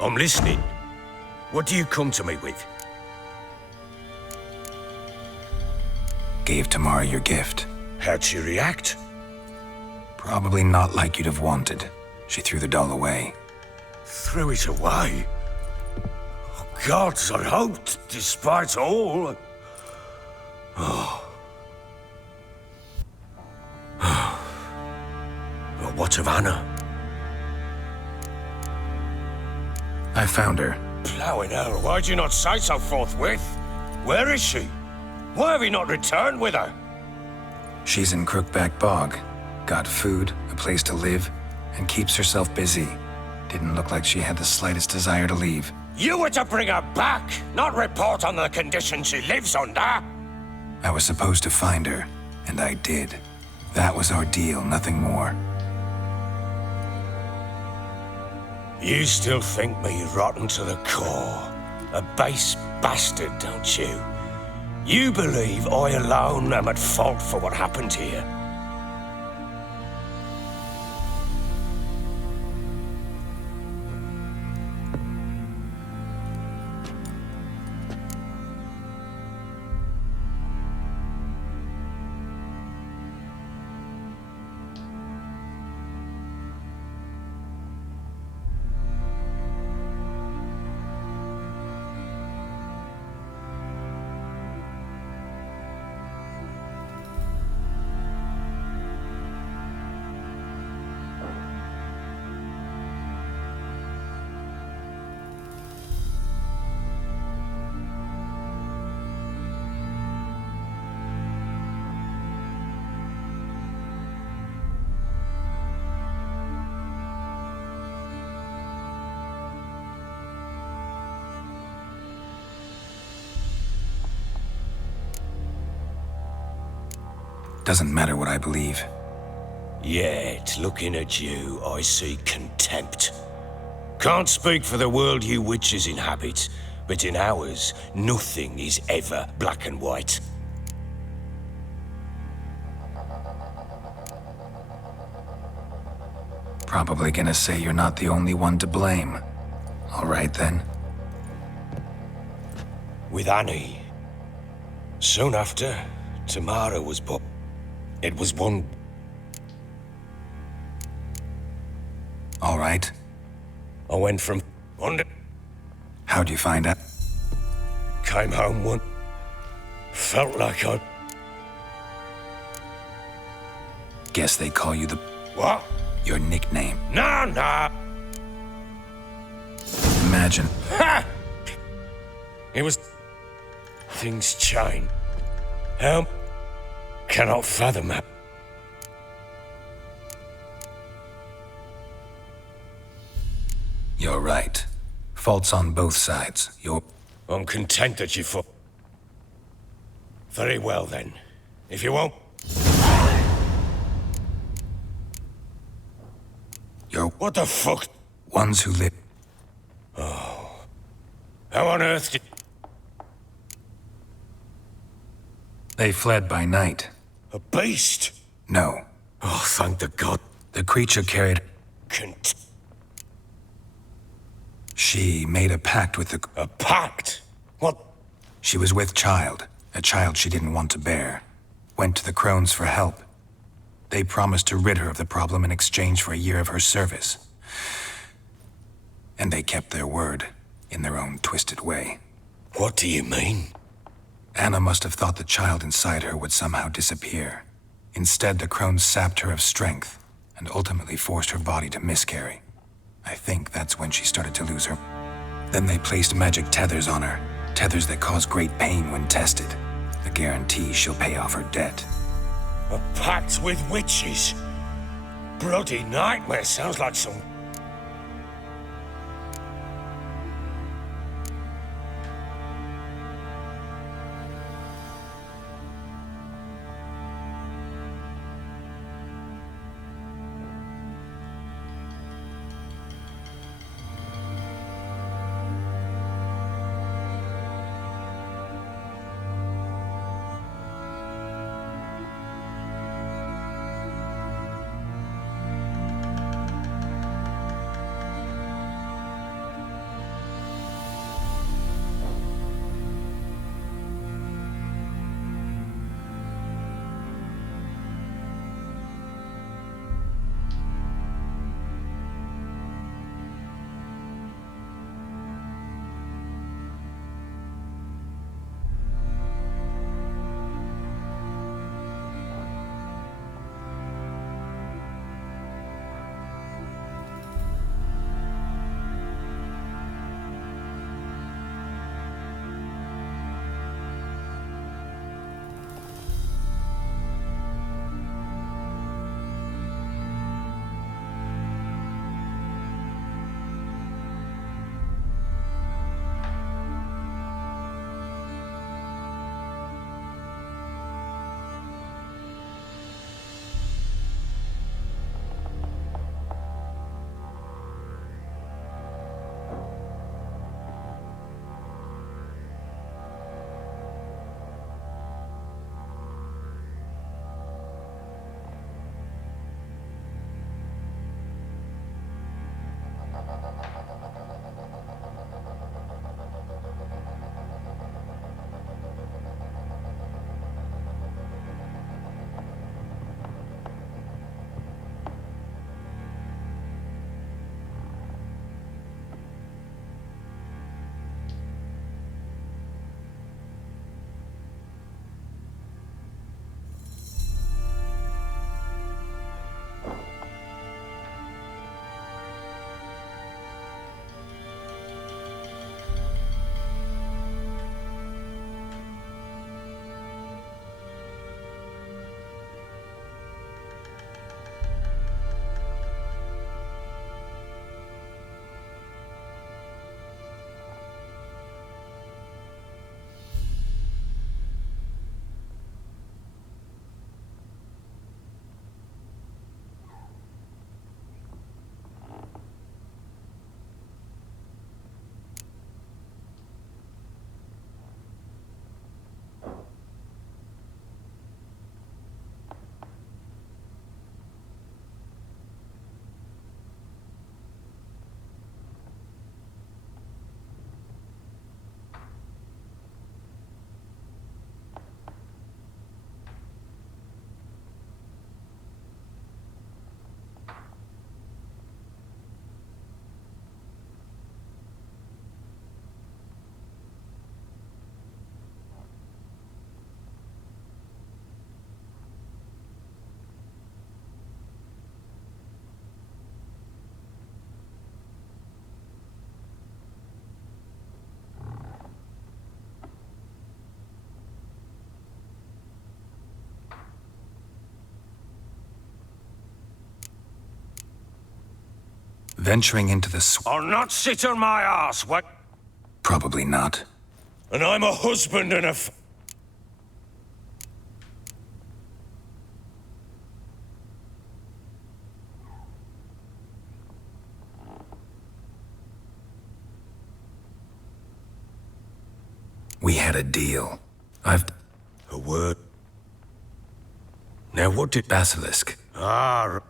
I'm listening. What do you come to me with? Gave Tamara your gift. How'd she react? Probably not like you'd have wanted. She threw the doll away. Threw it away? Oh, gods, I hoped, despite all. Oh. Well, what of Anna? I found her. Ploughing hell, why'd you not say so forthwith? Where is she? Why have you not returned with her? She's in Crookback Bog. Got food, a place to live, and keeps herself busy. Didn't look like she had the slightest desire to leave. You were to bring her back, not report on the conditions she lives under. I was supposed to find her, and I did. That was our deal, nothing more. You still think me rotten to the core. A base bastard, don't you? You believe I alone am at fault for what happened here. Doesn't matter what I believe. Yet, looking at you, I see contempt. Can't speak for the world you witches inhabit, but in ours, nothing is ever black and white. Probably gonna say you're not the only one to blame. All right, then. With Annie. Soon after, Tamara was born. It was one... All right. I went from... How'd you find out? Came home one... Felt like I... Guess they call you the... What? Your nickname. No, no! Imagine. Ha! It was... Things change. How... Cannot fathom that. You're right. Faults on both sides. I'm content that you fought. Very well, then. If you won't... What the fuck? Ones who live... Oh. How on earth did... They fled by night. A beast? No. Oh, thank the god. The creature carried... She made a pact with the... A pact? What? She was with child. A child she didn't want to bear. Went to the crones for help. They promised to rid her of the problem in exchange for a year of her service. And they kept their word, in their own twisted way. What do you mean? Anna must have thought the child inside her would somehow disappear. Instead, the crones sapped her of strength, and ultimately forced her body to miscarry. I think that's when she started to lose her. Then they placed magic tethers on her, tethers that cause great pain when tested. A guarantee she'll pay off her debt. A pact with witches? Bloody nightmare, sounds like some... venturing into the I'll not sit on my ass, what? Probably not. And I'm a husband and a We had a deal. I've... A word? Now what did... Basilisk. Ah...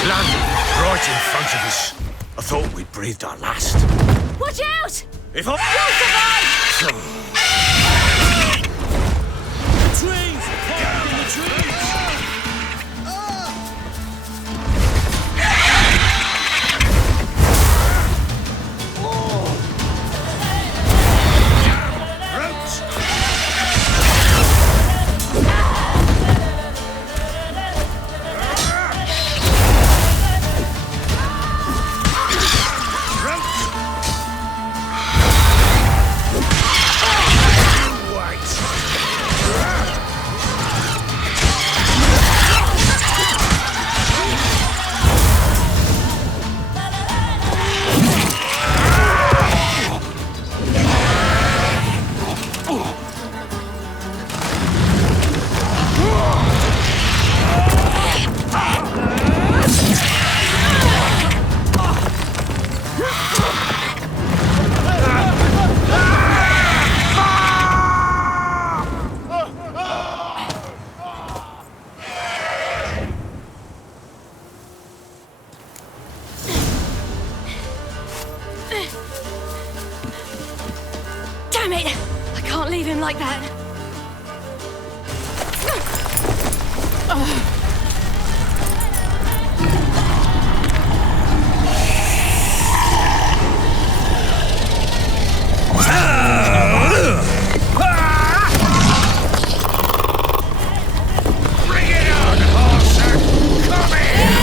It landed right in front of us. I thought we'd breathed our last. Watch out! If I... Trees! Fire in the trees! Damn it! I can't leave him like that. Bring it on, horse! Come here!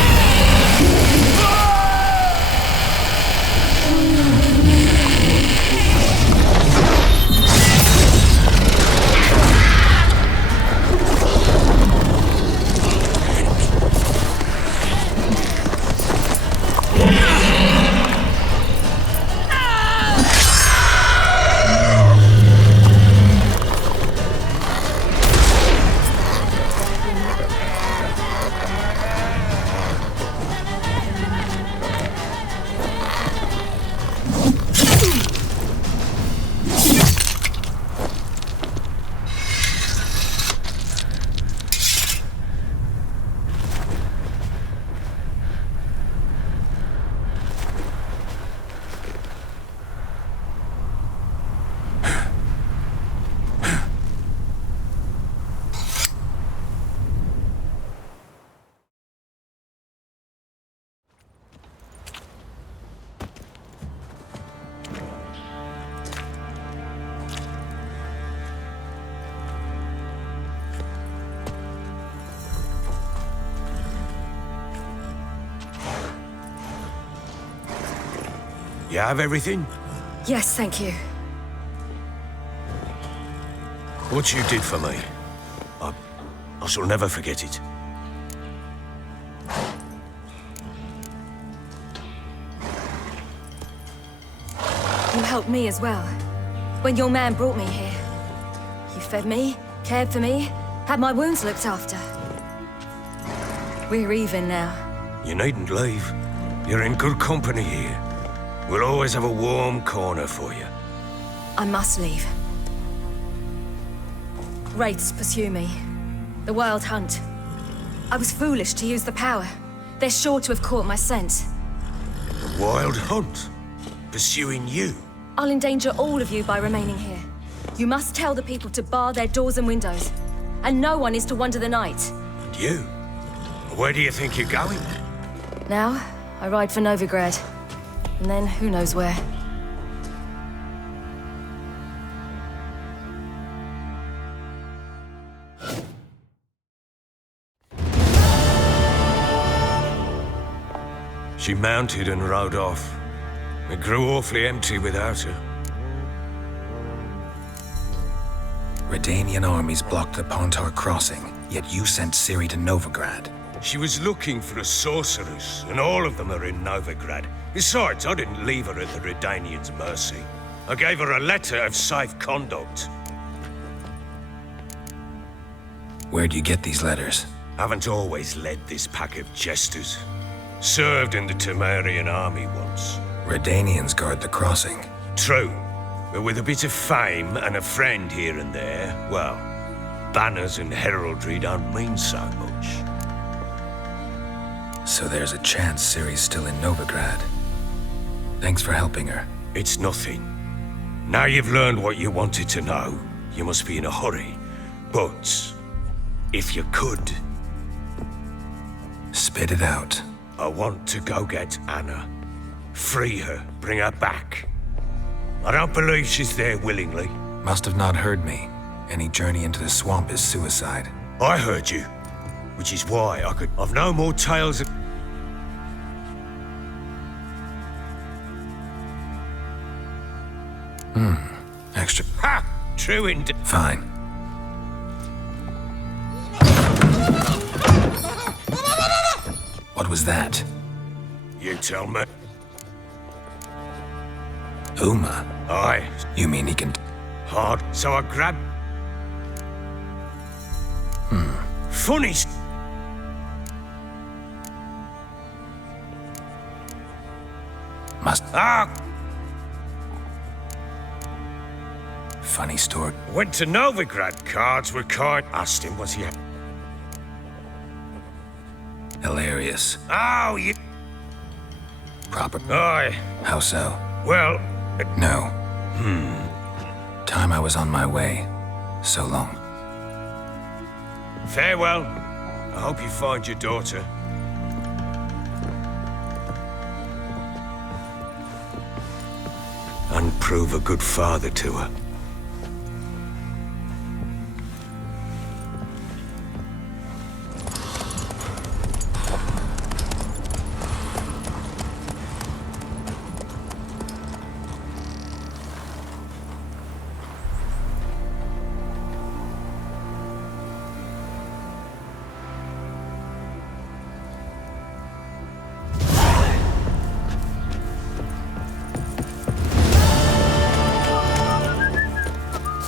You have everything? Yes, thank you. What you did for me, I shall never forget it. You helped me as well. When your man brought me here. You fed me, cared for me, had my wounds looked after. We're even now. You needn't leave. You're in good company here. We'll always have a warm corner for you. I must leave. Wraiths pursue me. The Wild Hunt. I was foolish to use the power. They're sure to have caught my scent. The Wild Hunt? Pursuing you? I'll endanger all of you by remaining here. You must tell the people to bar their doors and windows. And no one is to wander the night. And you? Where do you think you're going? Now, I ride for Novigrad. And then, who knows where. She mounted and rode off. It grew awfully empty without her. Redanian armies blocked the Pontar crossing, yet you sent Ciri to Novigrad. She was looking for a sorceress, and all of them are in Novigrad. Besides, I didn't leave her at the Redanians' mercy. I gave her a letter of safe conduct. Where'd you get these letters? Haven't always led this pack of jesters. Served in the Temerian army once. Redanians guard the crossing. True, but with a bit of fame and a friend here and there, well, banners and heraldry don't mean so much. So there's a chance Ciri's still in Novigrad. Thanks for helping her. It's nothing. Now you've learned what you wanted to know, you must be in a hurry. But, if you could... Spit it out. I want to go get Anna. Free her, bring her back. I don't believe she's there willingly. Must have not heard me. Any journey into the swamp is suicide. I heard you, which is why I've no more tales of... Extra... Ha! True indeed. Fine. What was that? You tell me. Uma? Aye. You mean he can... Hard, so I grabbed... Funny... Must... Ah! Funny story. Went to Novigrad, cards were kind. Asked him what he had. Hilarious. Oh, you... Proper. Aye. How so? Well... No. Time I was on my way. So long. Farewell. I hope you find your daughter. And prove a good father to her.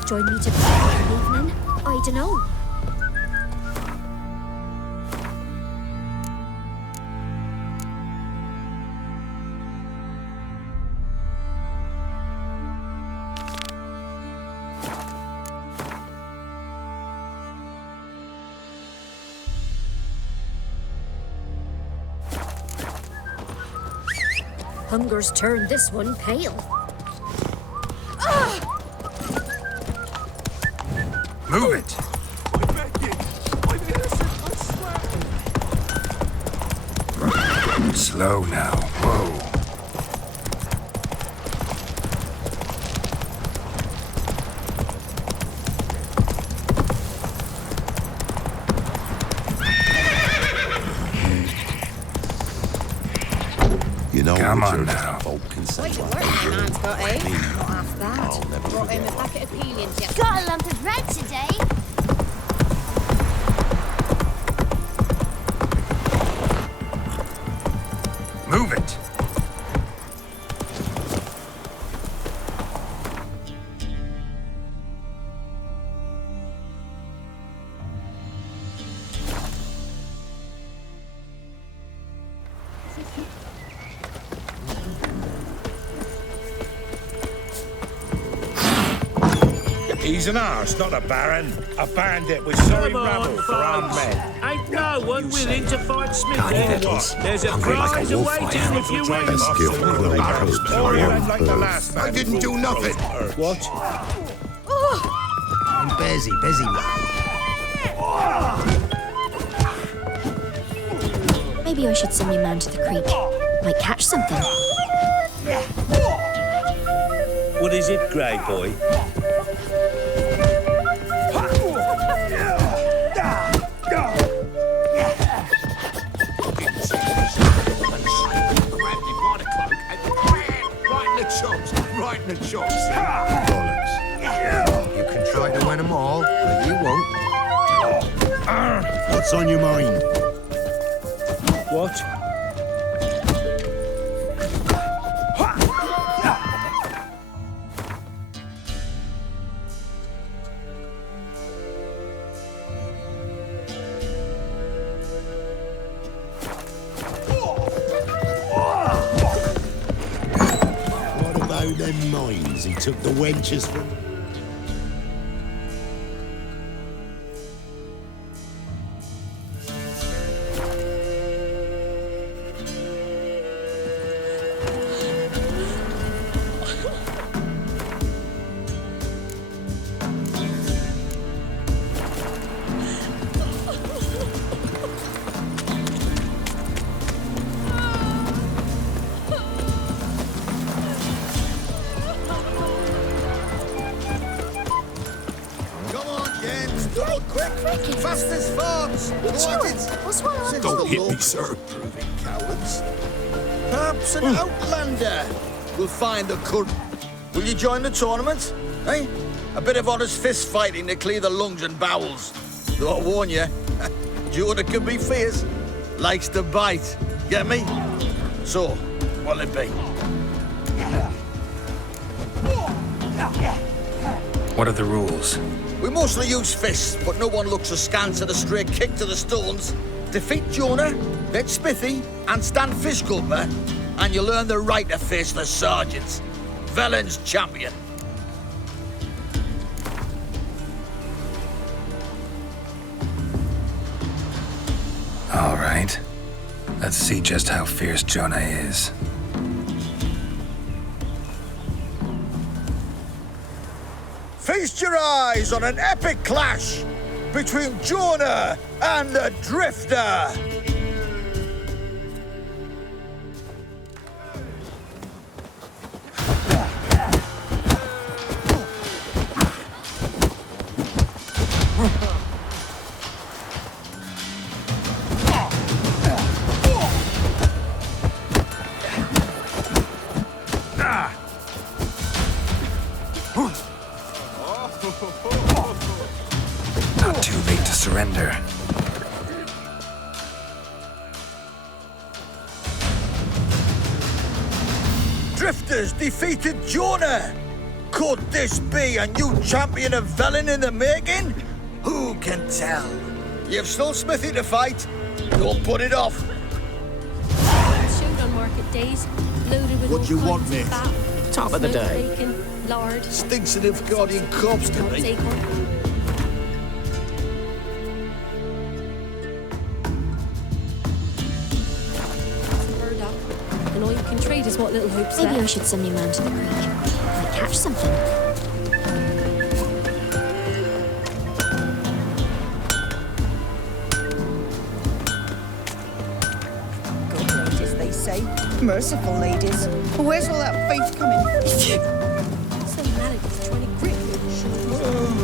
Join me to play an evening? I dunno. Hunger's turned this one pale. Move it! I'm begging. I'm innocent, I swear. Slow now. Whoa. You know, come on Richard, now. folk can say Wait, what work they your will. hands got, eh? Not half bad. I'll never Brought him a forget. packet of peelings yesterday. Got a lump of bread today. Move it! He's an arse, not a baron. A bandit with sorry rabble for armed men. Ain't no one willing to fight Smith Can't eat or nettles. what? There's a Hungry like a prize wolf, awaiting I am. if you Train win. him off Skill to for the the barrels. barrels. Or he One went like the bird. last man. I didn't do nothing. What? I'm busy, Maybe I should send my man to the creek. Might catch something. What is it, Grey Boy? Right in the chops. Bollocks. You can try to win them all, but you won't. What's on your mind? What? What about them mines he took the wenches from? Fastest farms! What's wrong? Since Don't the hit law me, sir. proving cowards. Perhaps an outlander will find the current. Will you join the tournament? Eh? A bit of honest fist fighting to clear the lungs and bowels. Though I warn you, Jonah can be fierce. Likes to bite. Get me? So, what'll it be? What are the rules? We mostly use fists, but no one looks askance at a straight kick to the stones. Defeat Jonah, then Smithy, and stand fish gulper, and you learn the right to face the sergeants. Velen's champion. All right. Let's see just how fierce Jonah is. Feast your eyes on an epic clash between Jonah and the Drifter. Not too late to surrender. Drifters defeated Jonah. Could this be a new champion of Velen in the making? Who can tell? You've still Smithy to fight. Don't put it off. Showed on market days, loaded with What do you all want, kinds of mate? fat, Top of the smoked day. bacon, lard. Stinks of Nilfgaardian corpse to Don't me. take one. Bird up, and all you can trade is what little hopes Maybe left. I should send me round to the creek. Might catch something. Good ladies, they say. Merciful ladies. Where's all that faith coming? Some managers trying to grip you.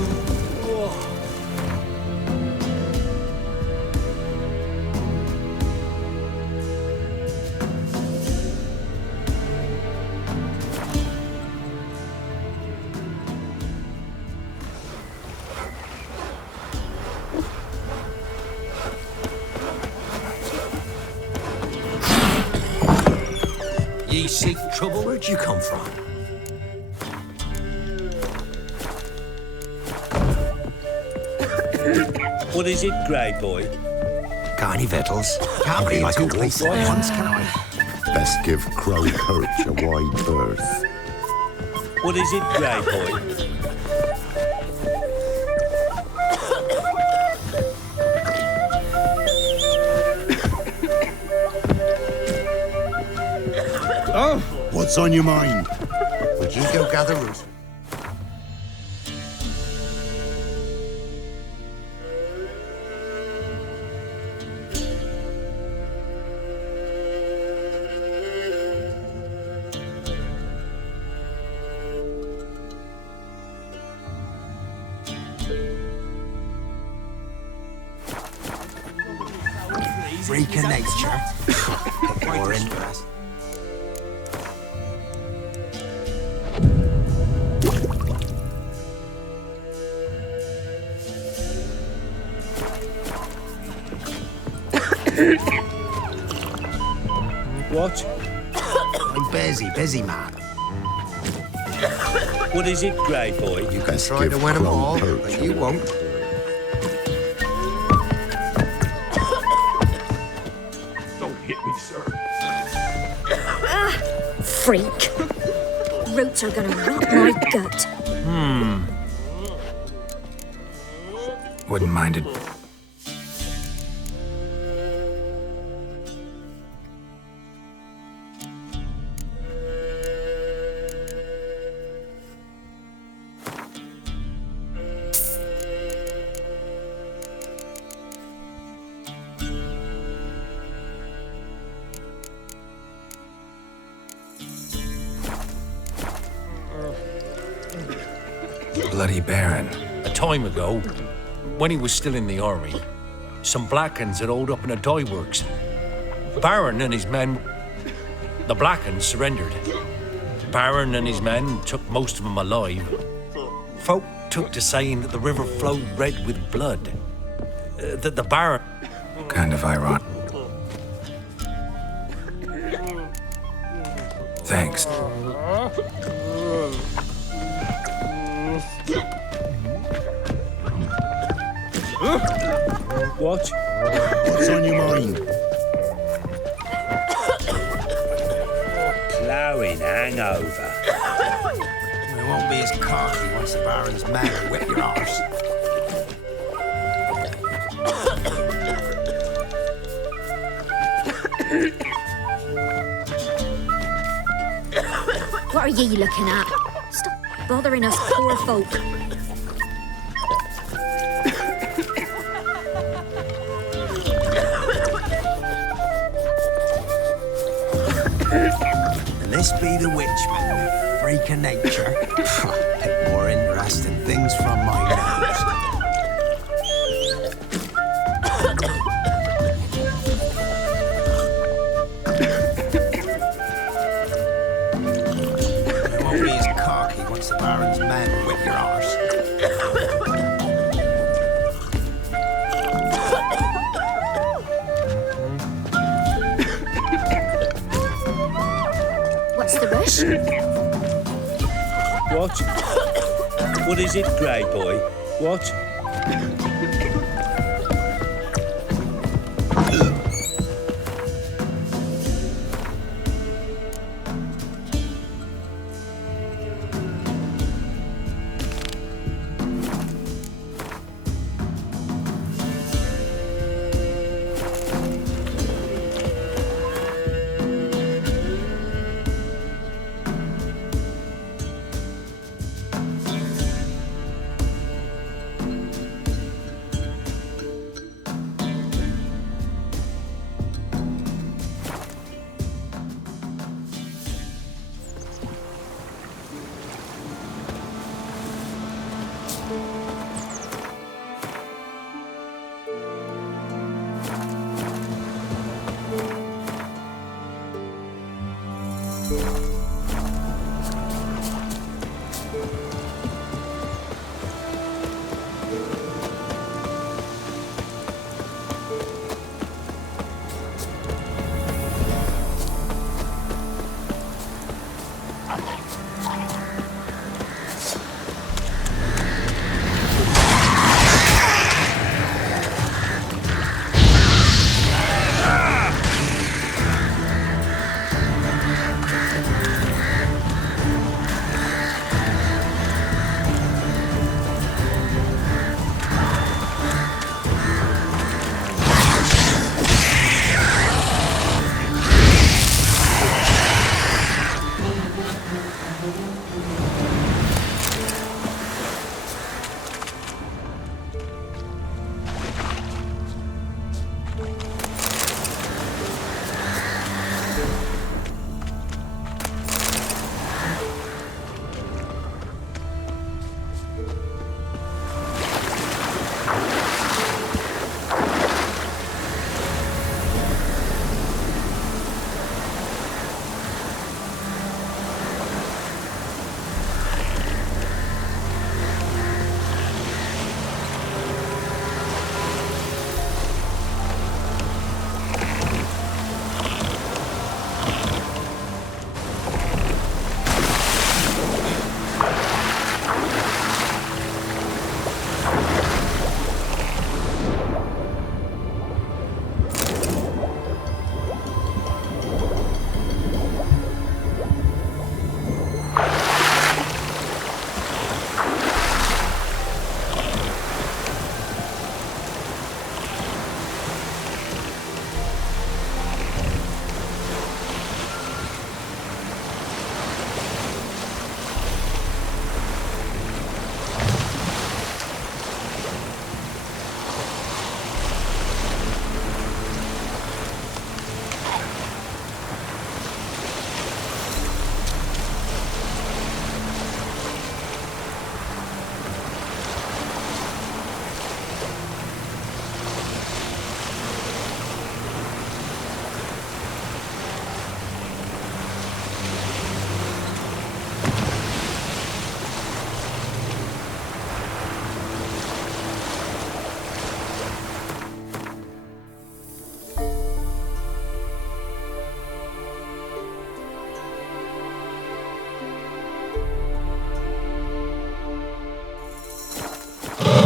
Ye seek trouble? Where'd you come from? What is it, Grey Boy? Got any victuals? Can't be like a wolf at once, can I? Best give Crow Perch a wide berth. What is it, Grey Boy? What's on your mind? Would you go gather root? Freak of nature. Boring. What? I'm busy, man. What is it, Grey Boy? You can try to win them all, but you won't. Don't hit me, sir. Freak. Roots are gonna rot my gut. Wouldn't mind it. Bloody Baron. A time ago, when he was still in the army, some Blackens had holed up in a dye works. Baron and his men, the Blackens surrendered. Baron and his men took most of them alive. Folk took to saying that the river flowed red with blood. That the Baron... Kind of ironic. Thanks. What? What's on your mind? Ploughing hangover. It won't be as cocky once the Baron's men whip your arse. What are ye looking at? Stop bothering us poor folk. And this be the witchman, the freak of nature. Pick more interesting things from my nose. It won't be as cocky once the Baron's men whip your arse. What's the rush? What? What is it, Grey Boy? What?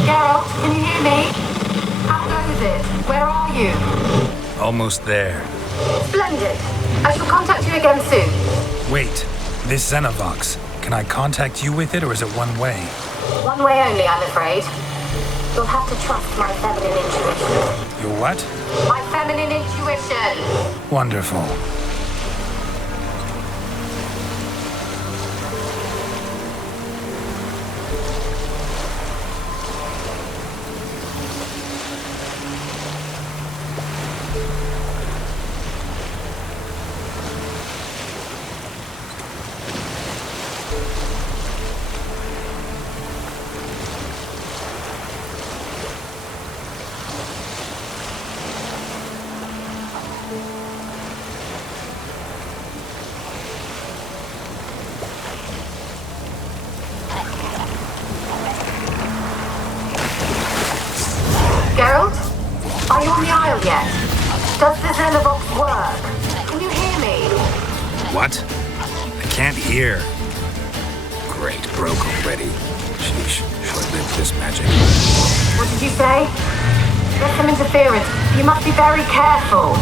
Geralt, can you hear me? How goes it? Where are you? Almost there. Splendid. I shall contact you again soon. Wait, this Xenovox. Can I contact you with it, or is it one way? One way only, I'm afraid. You'll have to trust my feminine intuition. Your what? My feminine intuition. Wonderful. Geralt? Are you on the Isle yet? Does the Xenovox work? Can you hear me? What? I can't hear. Great, broke already. Sheesh, short-lived this magic. What did you say? There's some interference. You must be very careful.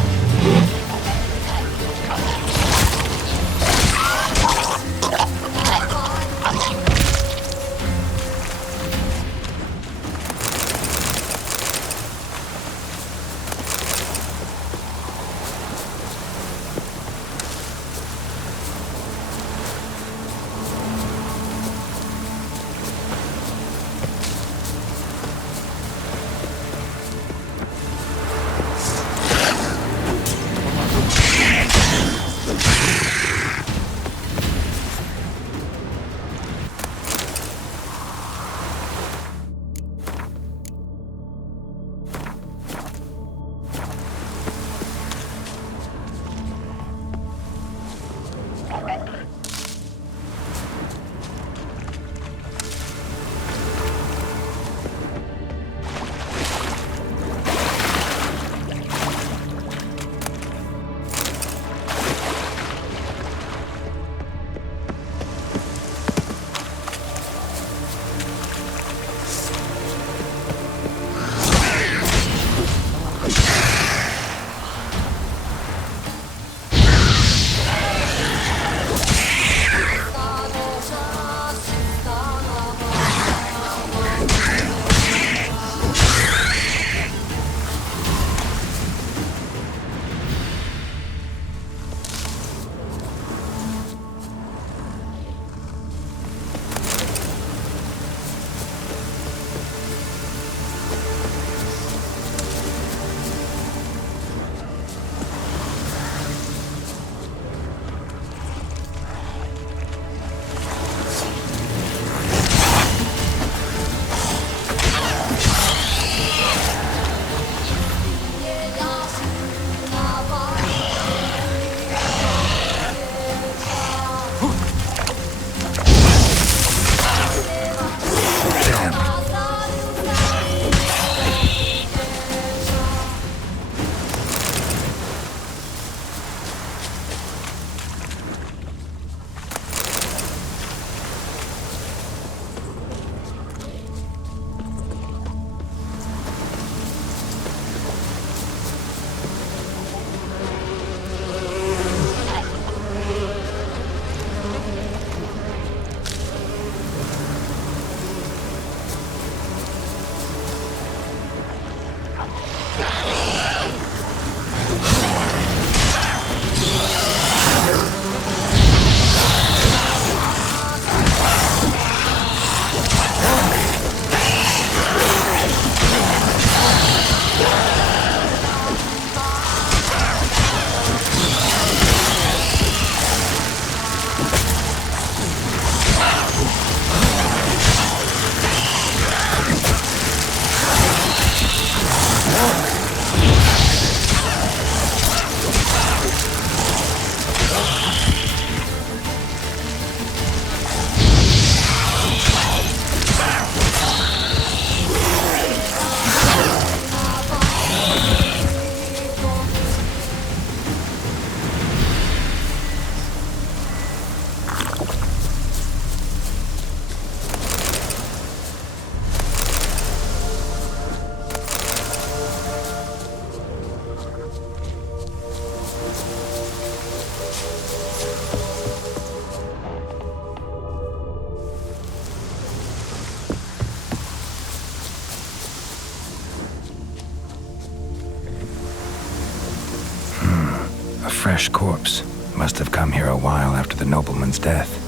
fresh corpse. Must have come here a while after the nobleman's death.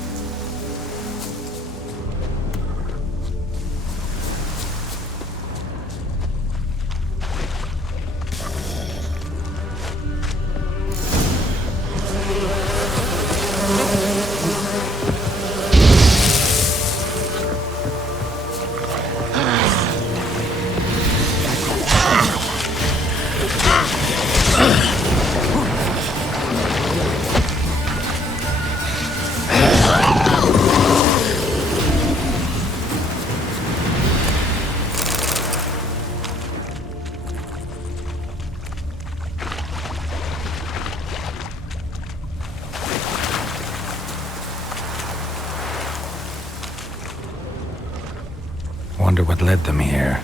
Wonder what led them here.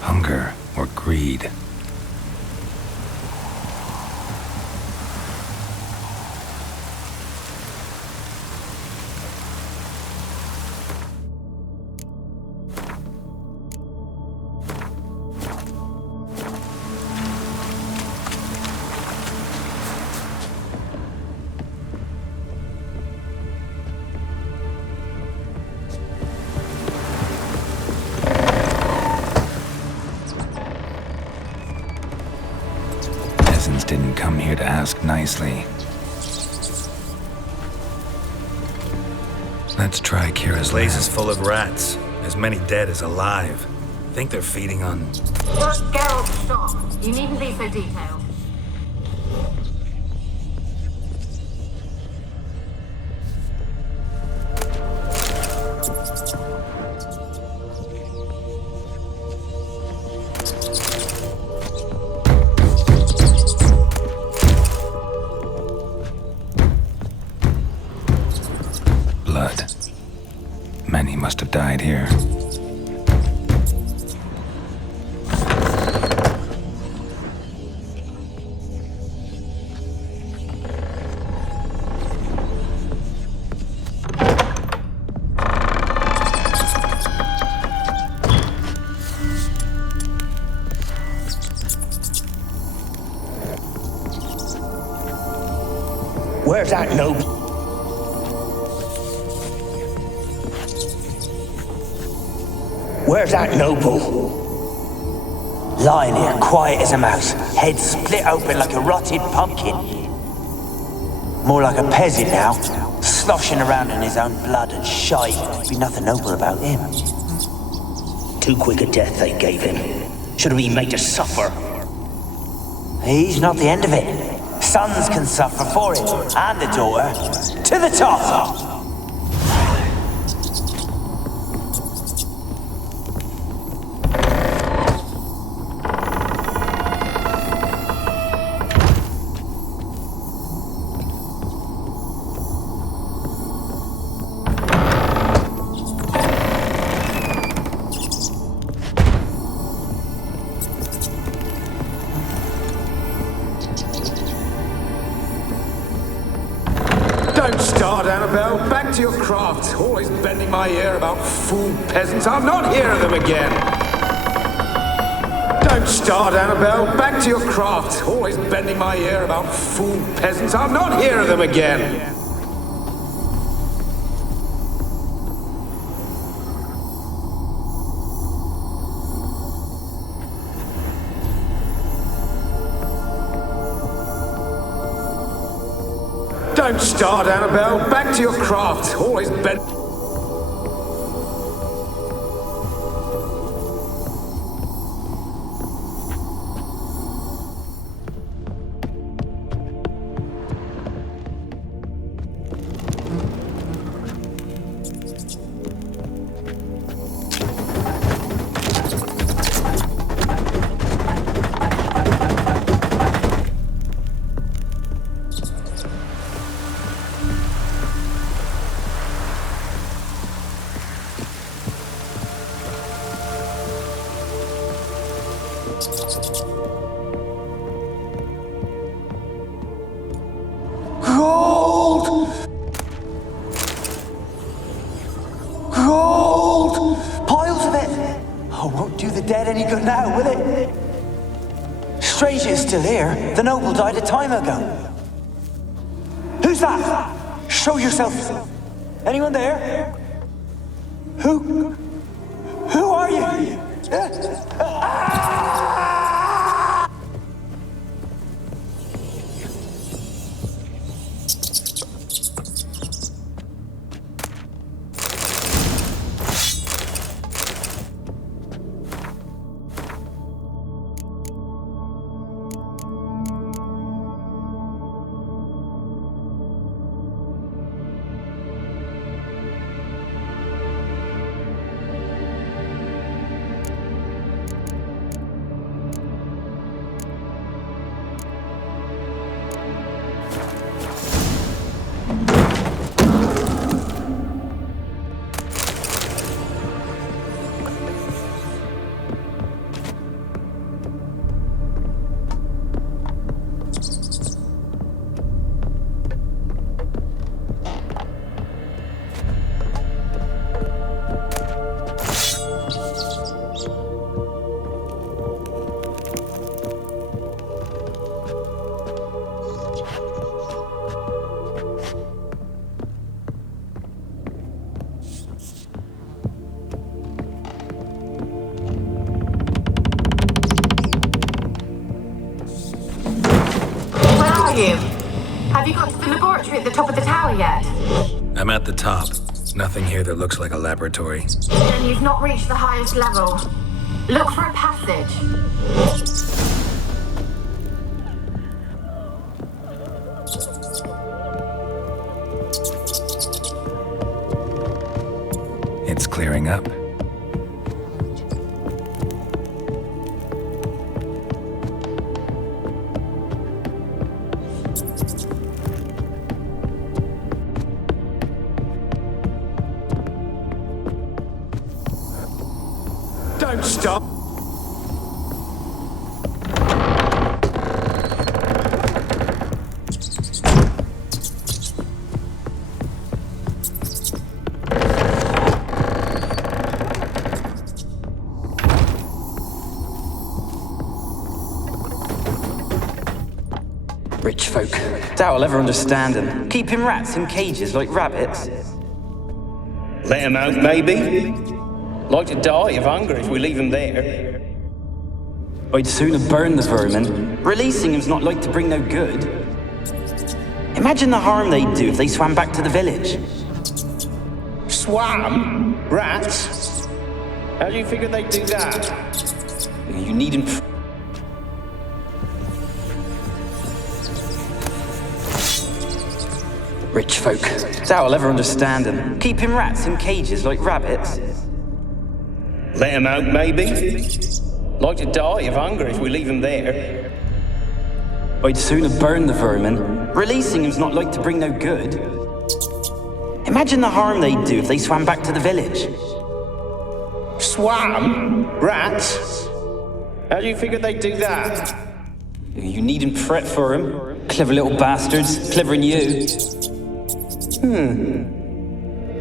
Hunger or greed? Didn't come here to ask nicely. Let's try Kira's place lab. is full of rats. As many dead as alive. Think they're feeding on... Geralt, stop. You needn't be so detailed. Blood. Many must have died here. Where's that noble? Where's that noble? Lying here, quiet as a mouse, head split open like a rotted pumpkin. More like a peasant now, sloshing around in his own blood and shite. Be nothing noble about him. Too quick a death they gave him. Should have been made to suffer. He's not the end of it. Sons can suffer for it, and the daughter. To the top! Don't start, Annabelle. Back to your craft. Always bending my ear about fool peasants. I'll not hear of them again. Don't start, Annabelle. Back to your craft. Always bending my ear about fool peasants. I'll not hear of them again. Don't start, Annabelle. Back to your craft. Always bend... Gold! Gold! Piles of it! Oh, won't do the dead any good now, will it? Strange it's still here. The noble died a time ago. Who's that? Show yourself. Anyone there? Who are you? Have you got to the laboratory at the top of the tower yet? I'm at the top. Nothing here that looks like a laboratory. Then you've not reached the highest level. Look for a passage. It's clearing up. Don't stop. Rich folk. Doubt I'll ever understand them. Keeping rats in cages like rabbits. Let 'em out, maybe? Like to die of hunger if we leave them there. I'd sooner burn the vermin. Releasing them's not like to bring no good. Imagine the harm they'd do if they swam back to the village. Swam? Rats? How do you figure they'd do that? You needn't. Rich folk. Doubt I'll ever understand them. Keeping rats in cages like rabbits. Let 'em out, maybe? Like to die of hunger if we leave them there. I'd sooner burn the vermin. Releasing them's not like to bring no good. Imagine the harm they'd do if they swam back to the village. Swam? Rats? How do you figure they'd do that? You needn't fret for them. Clever little bastards. Clever than you.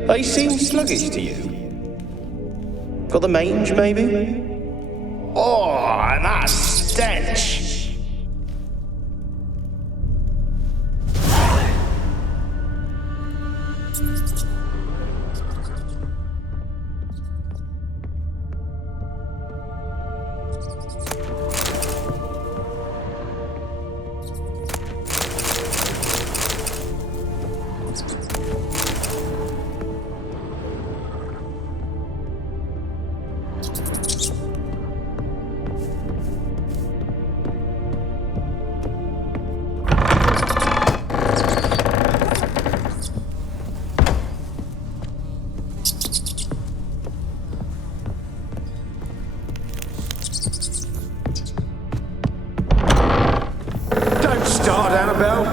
They seem sluggish to you. Got the mange, maybe? Oh, and that stench!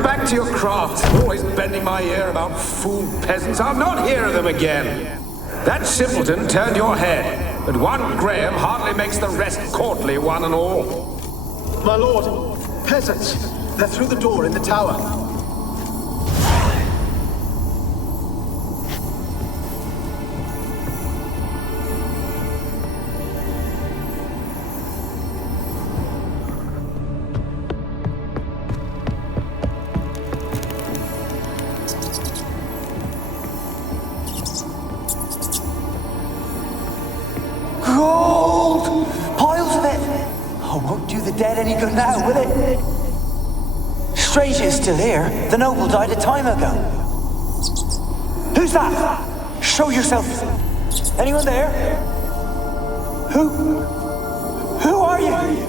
Back to your craft. Always bending my ear about fool peasants. I'll not hear of them again. That simpleton turned your head, but one Graham hardly makes the rest courtly, one and all. My lord, peasants. They're through the door in the tower. Oh, won't do the dead any good now, will it? Strange it's still here. The noble died a time ago. Who's that? Show yourself. Anyone there? Who are you?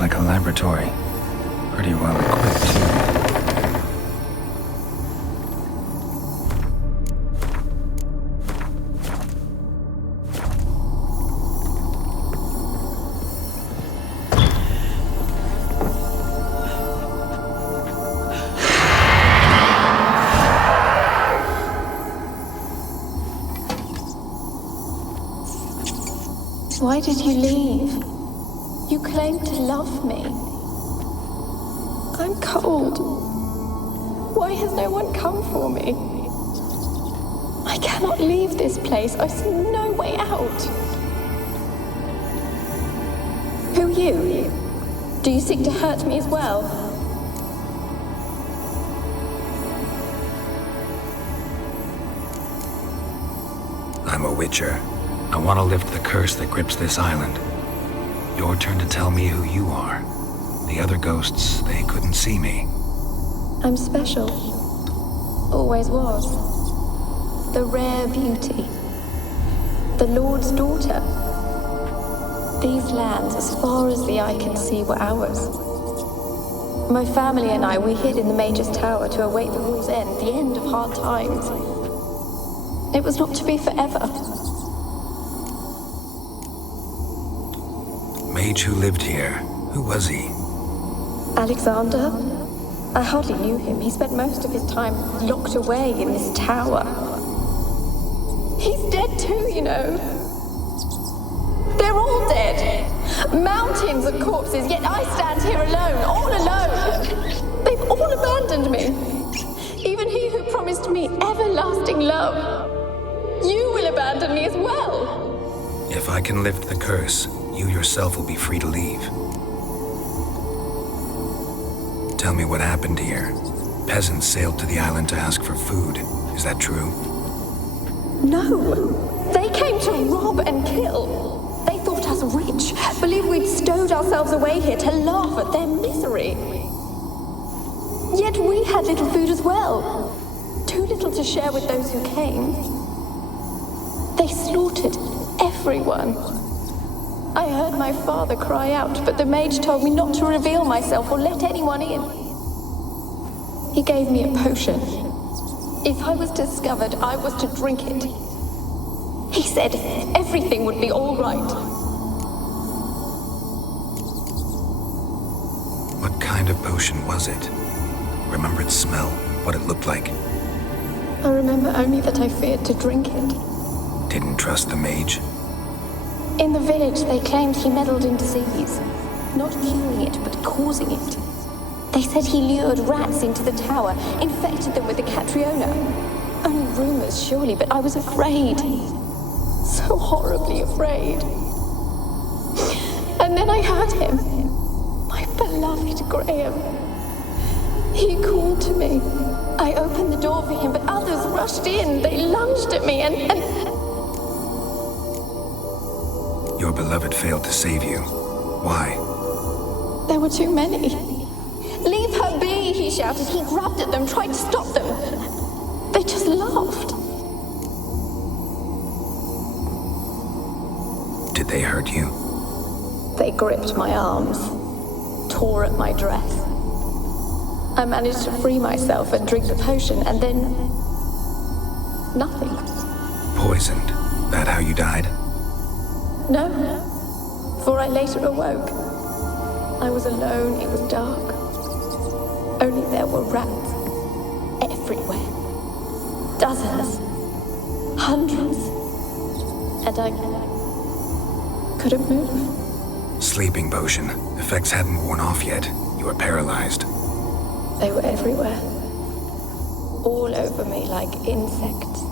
Like a laboratory. Pretty well equipped, too. Why did you leave? You claimed to love me. I'm cold. Why has no one come for me? I cannot leave this place. I see no way out. Who are you? Do you seek to hurt me as well? I'm a witcher. I want to lift the curse that grips this island. Your turn to tell me who you are. The other ghosts, they couldn't see me. I'm special. Always was. The rare beauty. The Lord's daughter. These lands, as far as the eye can see, were ours. My family and I, we hid in the Mage's Tower to await the war's end, the end of hard times. It was not to be forever. Mage who lived here. Who was he? Alexander? I hardly knew him. He spent most of his time locked away in this tower. He's dead too, you know. They're all dead. Mountains of corpses, yet I stand here alone, all alone. They've all abandoned me. Even he who promised me everlasting love. You will abandon me as well. If I can lift the curse, you yourself will be free to leave. Tell me what happened here. Peasants sailed to the island to ask for food. Is that true? No. They came to rob and kill. They thought us rich, believed we'd stowed ourselves away here to laugh at their misery. Yet we had little food as well. Too little to share with those who came. They slaughtered everyone. I heard my father cry out, but the mage told me not to reveal myself or let anyone in. He gave me a potion. If I was discovered, I was to drink it. He said everything would be all right. What kind of potion was it? Remember its smell? What it looked like? I remember only that I feared to drink it. Didn't trust the mage? In in the village, they claimed he meddled in disease. Not curing it, but causing it. They said he lured rats into the tower, infected them with the Catriona. Only rumors, surely, but I was afraid. So horribly afraid. And then I heard him. My beloved Graham. He called to me. I opened the door for him, but others rushed in. They lunged at me and... Your beloved failed to save you. Why? There were too many. Leave her be, he shouted. He grabbed at them, tried to stop them. They just laughed. Did they hurt you? They gripped my arms, tore at my dress. I managed to free myself and drink the potion, and then... nothing. Poisoned. That how you died? No, for I later awoke. I was alone, it was dark. Only there were rats. Everywhere. Dozens. Hundreds. And I couldn't move. Sleeping potion. Effects hadn't worn off yet. You were paralyzed. They were everywhere. All over me like insects.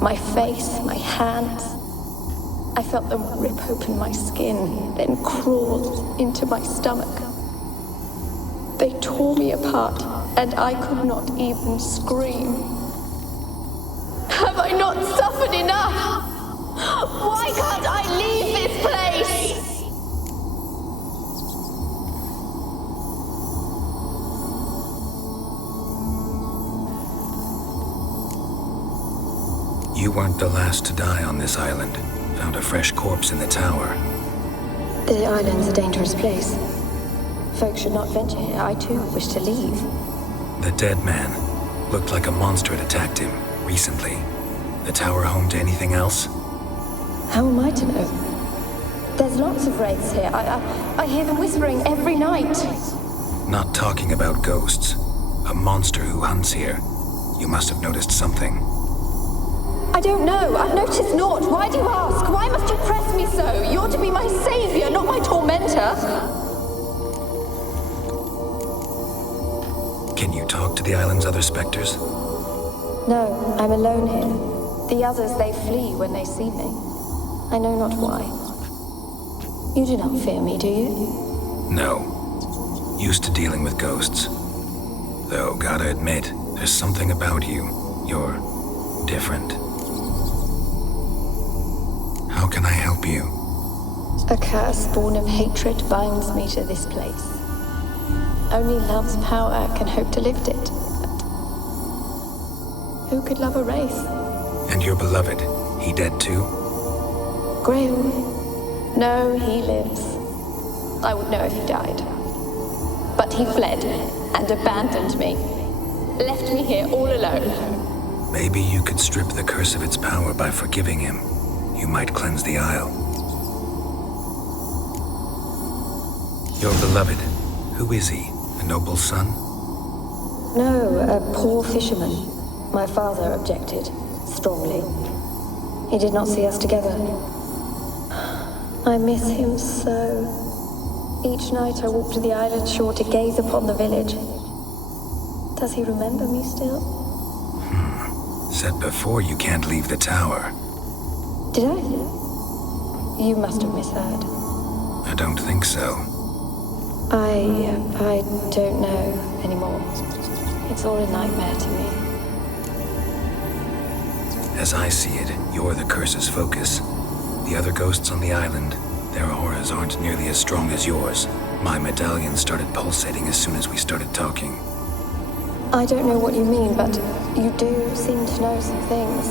My face, my hands. I felt them rip open my skin, then crawl into my stomach. They tore me apart, and I could not even scream. Have I not suffered enough? Why can't I leave this place? You weren't the last to die on this island. Found a fresh corpse in the tower. The island's a dangerous place. Folks should not venture here. I too wish to leave. The dead man looked like a monster had attacked him recently. The tower home to anything else? How am I to know? There's lots of wraiths here. I hear them whispering every night. Not talking about ghosts. A monster who hunts here. You must have noticed something. I don't know. I've noticed naught. Why do you ask? Why must you press me so? You're to be my savior, not my tormentor. Can you talk to the island's other specters? No, I'm alone here. The others, they flee when they see me. I know not why. You do not fear me, do you? No. Used to dealing with ghosts. Though, gotta admit, there's something about you. You're different. How can I help you? A curse born of hatred binds me to this place. Only love's power can hope to lift it. But who could love a wraith? And your beloved, he dead too? Graham? No, he lives. I would know if he died. But he fled and abandoned me. Left me here all alone. Maybe you could strip the curse of its power by forgiving him. You might cleanse the isle. Your beloved, who is he? A noble son? No, a poor fisherman. My father objected, strongly. He did not see us together. I miss him so. Each night I walk to the island shore to gaze upon the village. Does he remember me still? Said before you can't leave the tower. Did I? You must have misheard. I don't think so. I don't know anymore. It's all a nightmare to me. As I see it, you're the curse's focus. The other ghosts on the island, their auras aren't nearly as strong as yours. My medallion started pulsating as soon as we started talking. I don't know what you mean, but you do seem to know some things.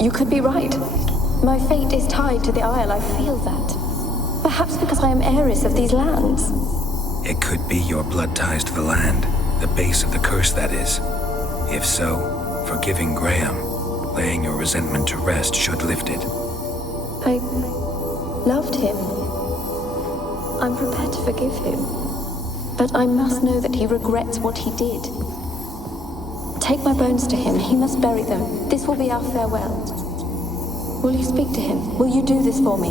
You could be right. My fate is tied to the Isle, I feel that. Perhaps because I am heiress of these lands. It could be your blood ties to the land, the base of the curse, that is. If so, forgiving Graham, laying your resentment to rest should lift it. I loved him. I'm prepared to forgive him. But I must know that he regrets what he did. Take my bones to him. He must bury them. This will be our farewell. Will you speak to him? Will you do this for me?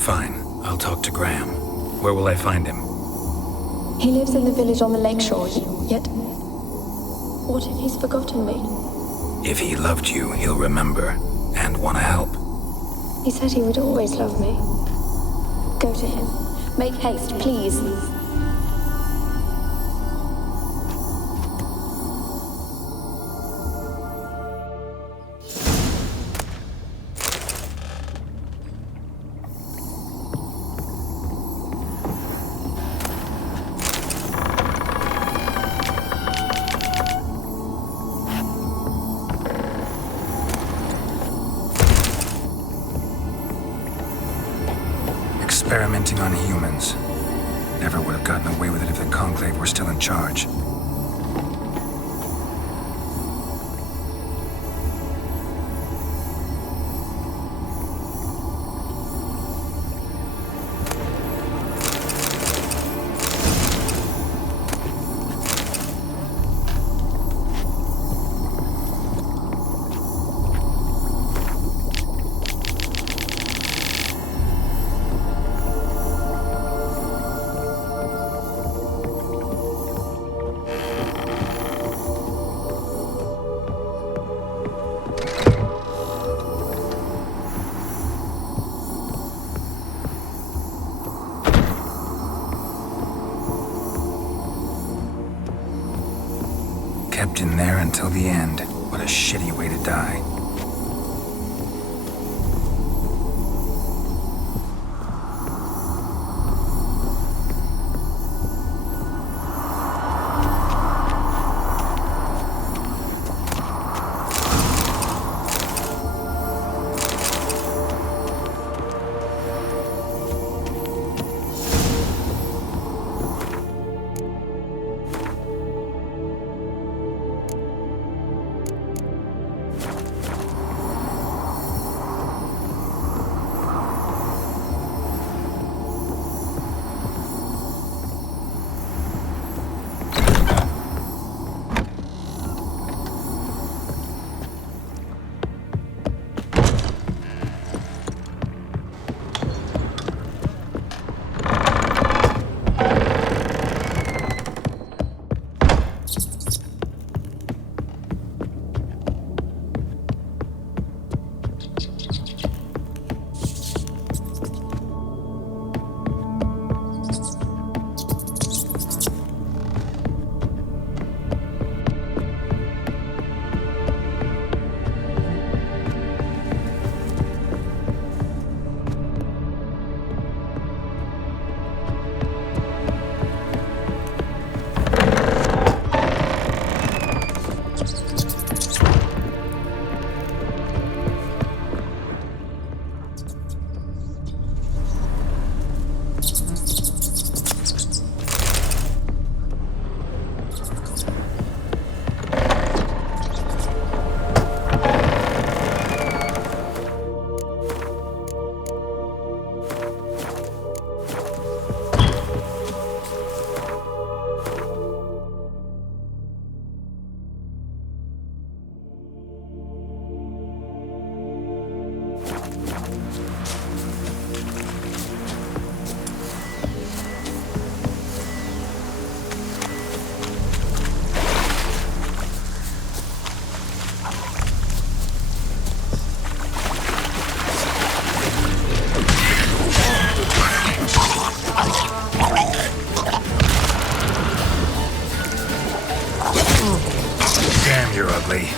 Fine. I'll talk to Graham. Where will I find him? He lives in the village on the lakeshore, yet... What if he's forgotten me? If he loved you, he'll remember, and want to help. He said he would always love me. Go to him. Make haste, please. Experimenting on humans. Never would have gotten away with it if the Conclave were still in charge. Kept in there until the end. What a shitty way to die. Damn, you're ugly.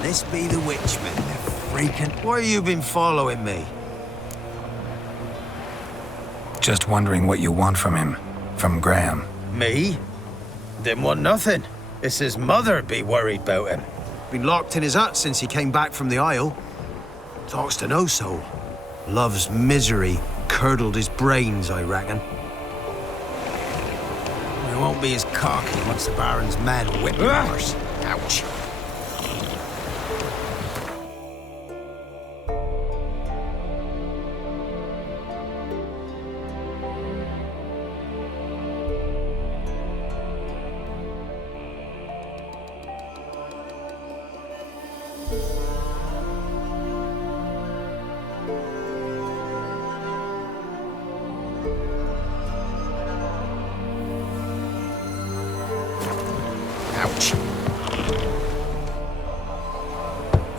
This be the witchman, the freaking... Why you been following me? Just wondering what you want from him. From Graham. Me? Didn't want nothing. It's his mother be worried about him. Been locked in his hut since he came back from the Isle. Talks to no soul. Love's misery curdled his brains, I reckon. He won't be as cocky once the Baron's men whip him worse. Ouch.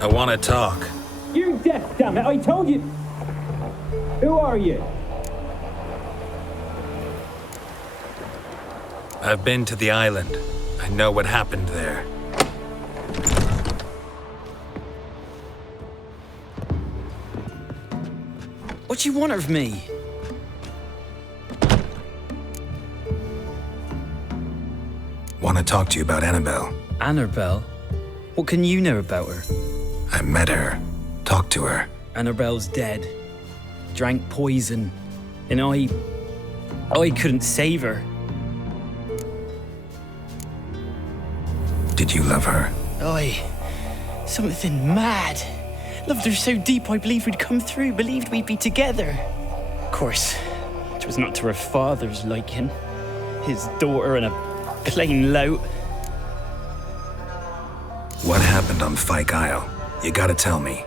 I want to talk. You're deaf, damn it! I told you. Who are you? I've been to the island. I know what happened there. What do you want of me? Want to talk to you about Annabelle. Annabelle? What can you know about her? I met her. Talked to her. Annabelle's dead. Drank poison. And I couldn't save her. Did you love her? Something mad. Loved her so deep I believed we'd come through, believed we'd be together. Of course, it was not to her father's liking. His daughter and a plain lout. What happened on Fyke Isle? You gotta tell me.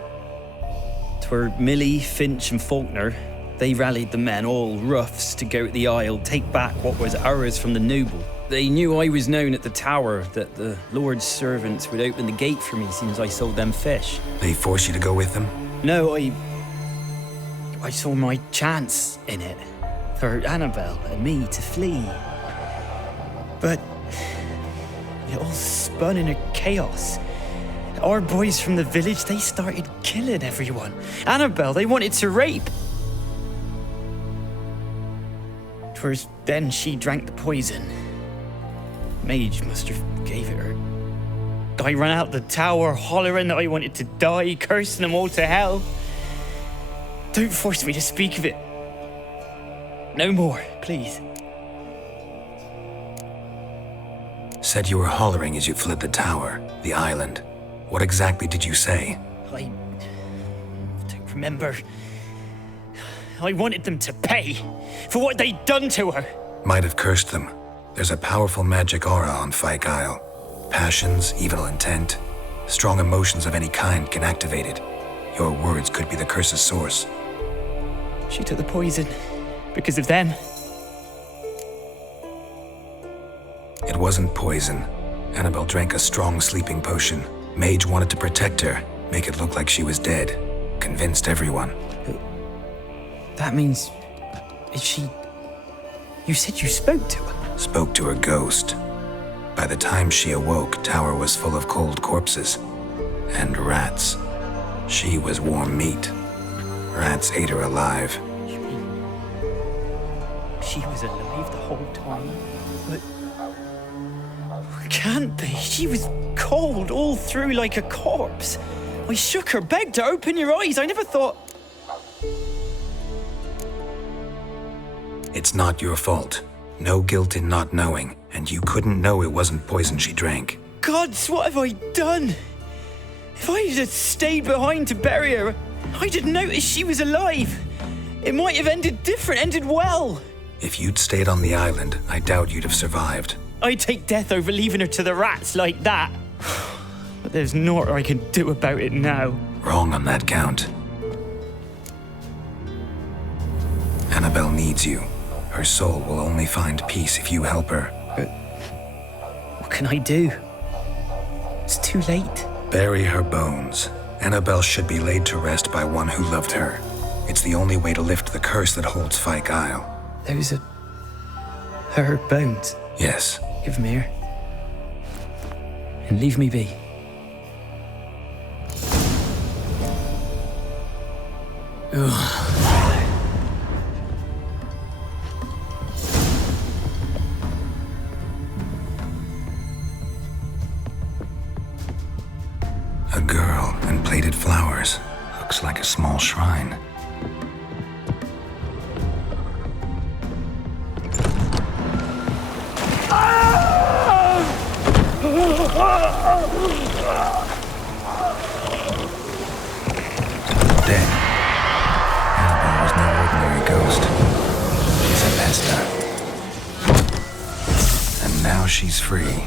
'Twere Millie, Finch and Faulkner. They rallied the men, all roughs, to go to the Isle, take back what was ours from the noble. They knew I was known at the tower, that the Lord's servants would open the gate for me as soon as I sold them fish. They forced you to go with them? No, I saw my chance in it. For Annabelle and me to flee. But it all spun in a chaos. Our boys from the village, they started killing everyone. Annabelle, they wanted to rape. 'Twas then she drank the poison. Mage must have gave it her. I ran out the tower, hollering that I wanted to die, cursing them all to hell. Don't force me to speak of it. No more, please. Said you were hollering as you fled the tower, the island. What exactly did you say? I don't remember. I wanted them to pay for what they'd done to her. Might have cursed them. There's a powerful magic aura on Fyke Isle. Passions, evil intent, strong emotions of any kind can activate it. Your words could be the curse's source. She took the poison because of them. It wasn't poison. Annabelle drank a strong sleeping potion. Mage wanted to protect her, make it look like she was dead. Convinced everyone. That means... is she... You said you spoke to her? Spoke to her ghost. By the time she awoke, Tower was full of cold corpses. And rats. She was warm meat. Rats ate her alive. You mean... she was alive the whole time? But... can't be. She was cold all through like a corpse. I shook her, begged her, open your eyes. I never thought... It's not your fault. No guilt in not knowing, and you couldn't know it wasn't poison she drank. Gods, what have I done? If I had stayed behind to bury her, I'd have noticed she was alive. It might have ended different, ended well. If you'd stayed on the island, I doubt you'd have survived. I'd take death over leaving her to the rats like that. But there's naught I can do about it now. Wrong on that count. Annabelle needs you. Her soul will only find peace if you help her. But what can I do? It's too late. Bury her bones. Annabelle should be laid to rest by one who loved her. It's the only way to lift the curse that holds Fyke Isle. Those are... her bones? Yes. Give them here. And leave me be. Ugh. A girl and plated flowers. Looks like a small shrine. Dead. Annabelle was no ordinary ghost. She's a Vesta. And now she's free.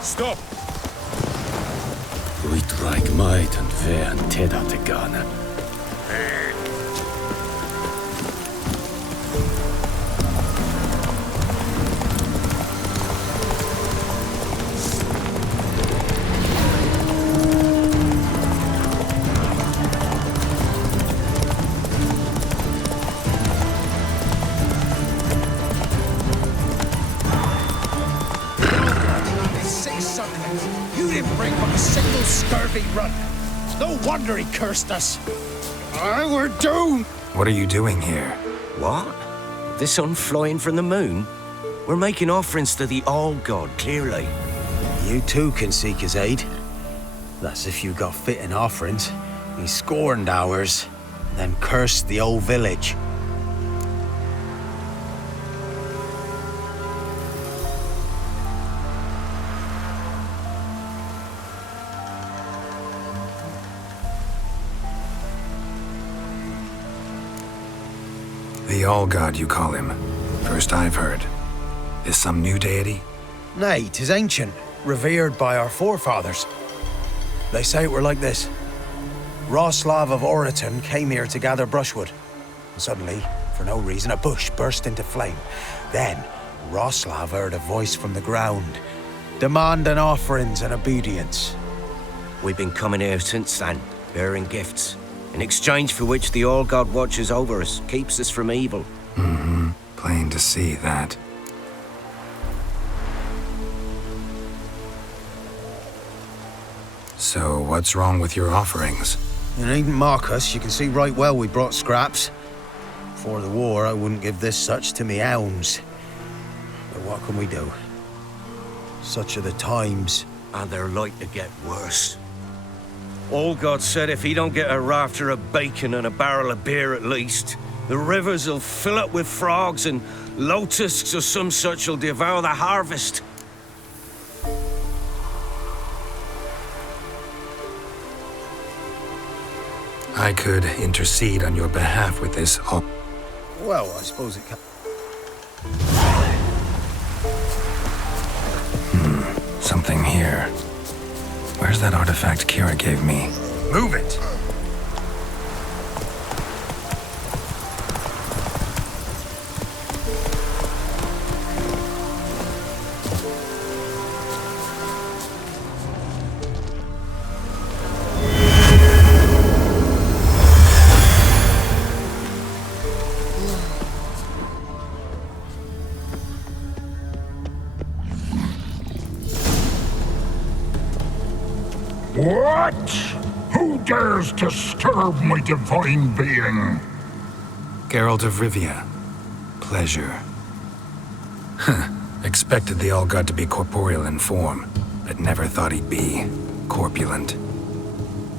Stop! Uitreik might and fair and teda te gana. No wonder he cursed us. We're doomed. What are you doing here? What? The sun flying from the moon? We're making offerings to the All-God, clearly. You too can seek his aid. That's if you got fitting offerings. He scorned ours, then cursed the old village. The All-God, you call him. First I've heard. Is some new deity? Nay, 'tis ancient, revered by our forefathers. They say it were like this. Roslav of Oriton came here to gather brushwood. And suddenly, for no reason, a bush burst into flame. Then, Roslav heard a voice from the ground, demanding offerings and obedience. We've been coming here since then, bearing gifts, in exchange for which the All-God watches over us, keeps us from evil. Mm-hmm. Plain to see that. So, what's wrong with your offerings? You needn't mock us, you can see right well we brought scraps. Before the war, I wouldn't give this such to me hounds. But what can we do? Such are the times. And they're like to get worse. All-God said if he don't get a rafter of bacon and a barrel of beer at least, the rivers will fill up with frogs and locusts or some such will devour the harvest. I could intercede on your behalf with this. Well, I suppose it can. Something here. Where's that artifact Ciri gave me? Move it! What? Who dares disturb my divine being? Geralt of Rivia. Pleasure. Expected the All-God to be corporeal in form, but never thought he'd be corpulent.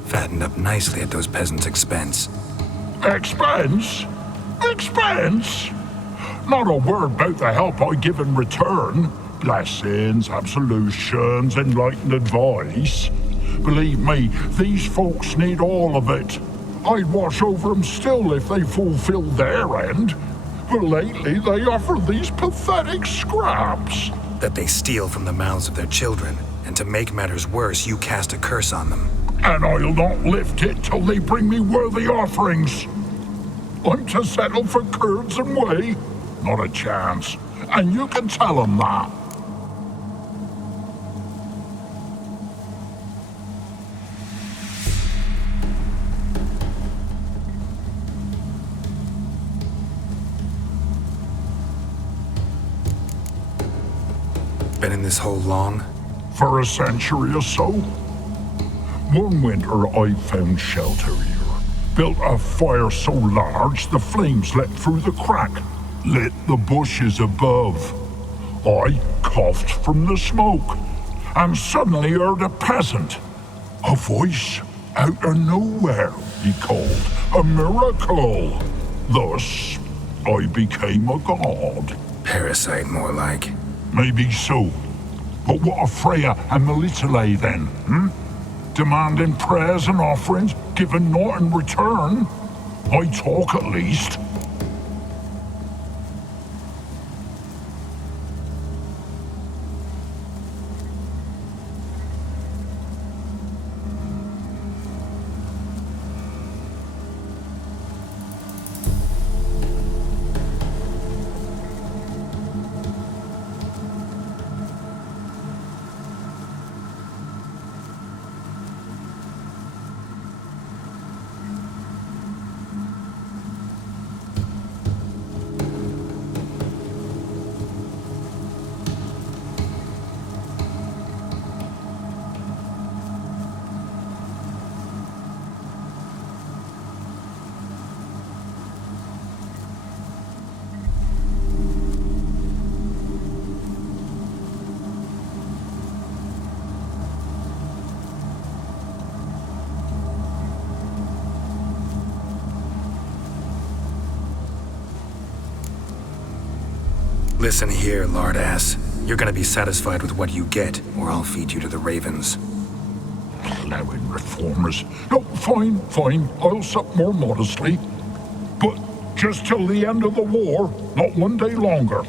Fattened up nicely at those peasants' expense. Expense? Expense? Not a word about the help I give in return. Blessings, absolutions, enlightened advice. Believe me, these folks need all of it. I'd watch over them still if they fulfilled their end. But lately they offer these pathetic scraps. That they steal from the mouths of their children, and to make matters worse, you cast a curse on them. And I'll not lift it till they bring me worthy offerings. I'm to settle for curds and whey? Not a chance. And you can tell them that. Been in this hole long? For a century or so. One winter I found shelter here. Built a fire so large the flames leapt through the crack, lit the bushes above. I coughed from the smoke, and suddenly heard a peasant. A voice out of nowhere, he called. A miracle. Thus, I became a god. Parasite, more like. Maybe so. But what of Freya and Melitele then, Demanding prayers and offerings, given naught in return? I talk at least. Listen here, lardass. You're gonna be satisfied with what you get, or I'll feed you to the ravens. Plowing reformers. No, fine. I'll sup more modestly. But Just till the end of the war, not one day longer.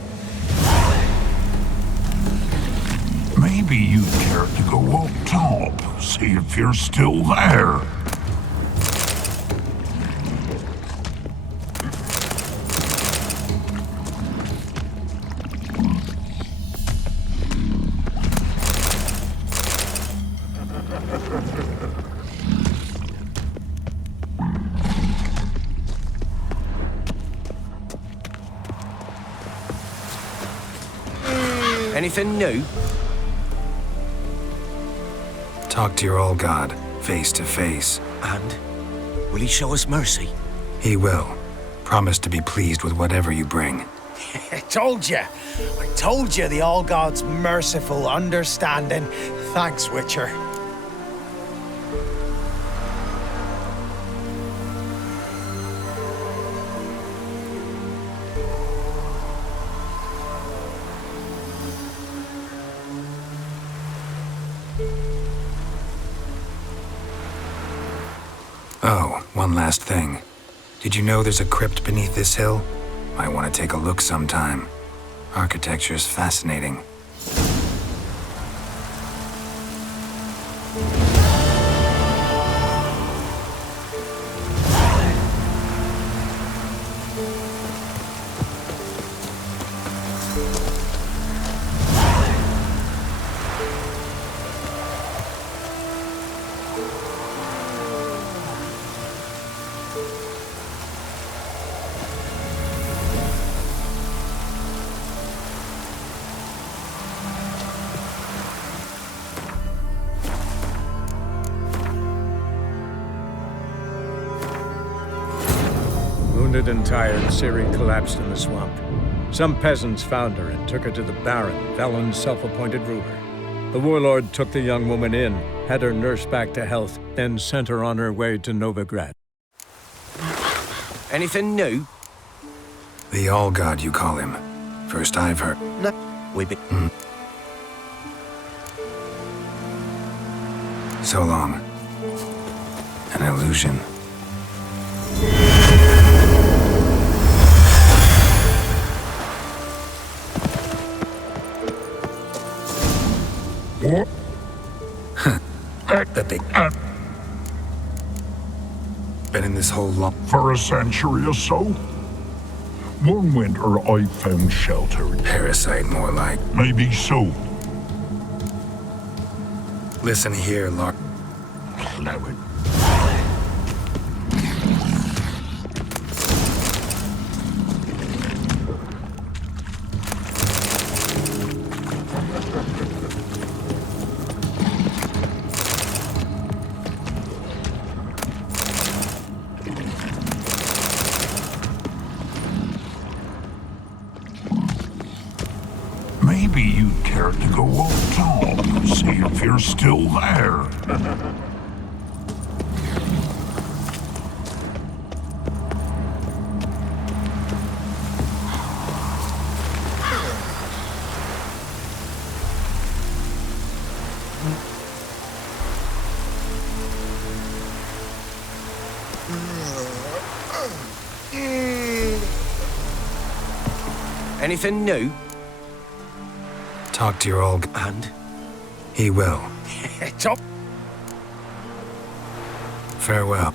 Maybe you'd care to go up top, see if you're still there. Anything new? Talk to your old god, face to face. And? Will he show us mercy? He will. Promise to be pleased with whatever you bring. I told you the All God's merciful, understanding. Thanks, Witcher. Oh, one last thing. Did you know there's a crypt beneath this hill? Might want to take a look sometime. Architecture's fascinating. Wounded and tired, Ciri collapsed in the swamp. Some peasants found her and took her to the Baron, Valen's self-appointed ruler. The warlord took the young woman in, had her nursed back to health, then sent her on her way to Novigrad. Anything new? The All-God, you call him. First I've heard. No, we've been... So long. An illusion. What? That they... Been in this hole long... For a century or so. One winter I found shelter. Parasite, more like. Maybe so. Listen here, Lark. Plow it. Maybe you'd care to go up top, see if you're still there. Anything new? Talk to your old... And? He will. Top. Farewell.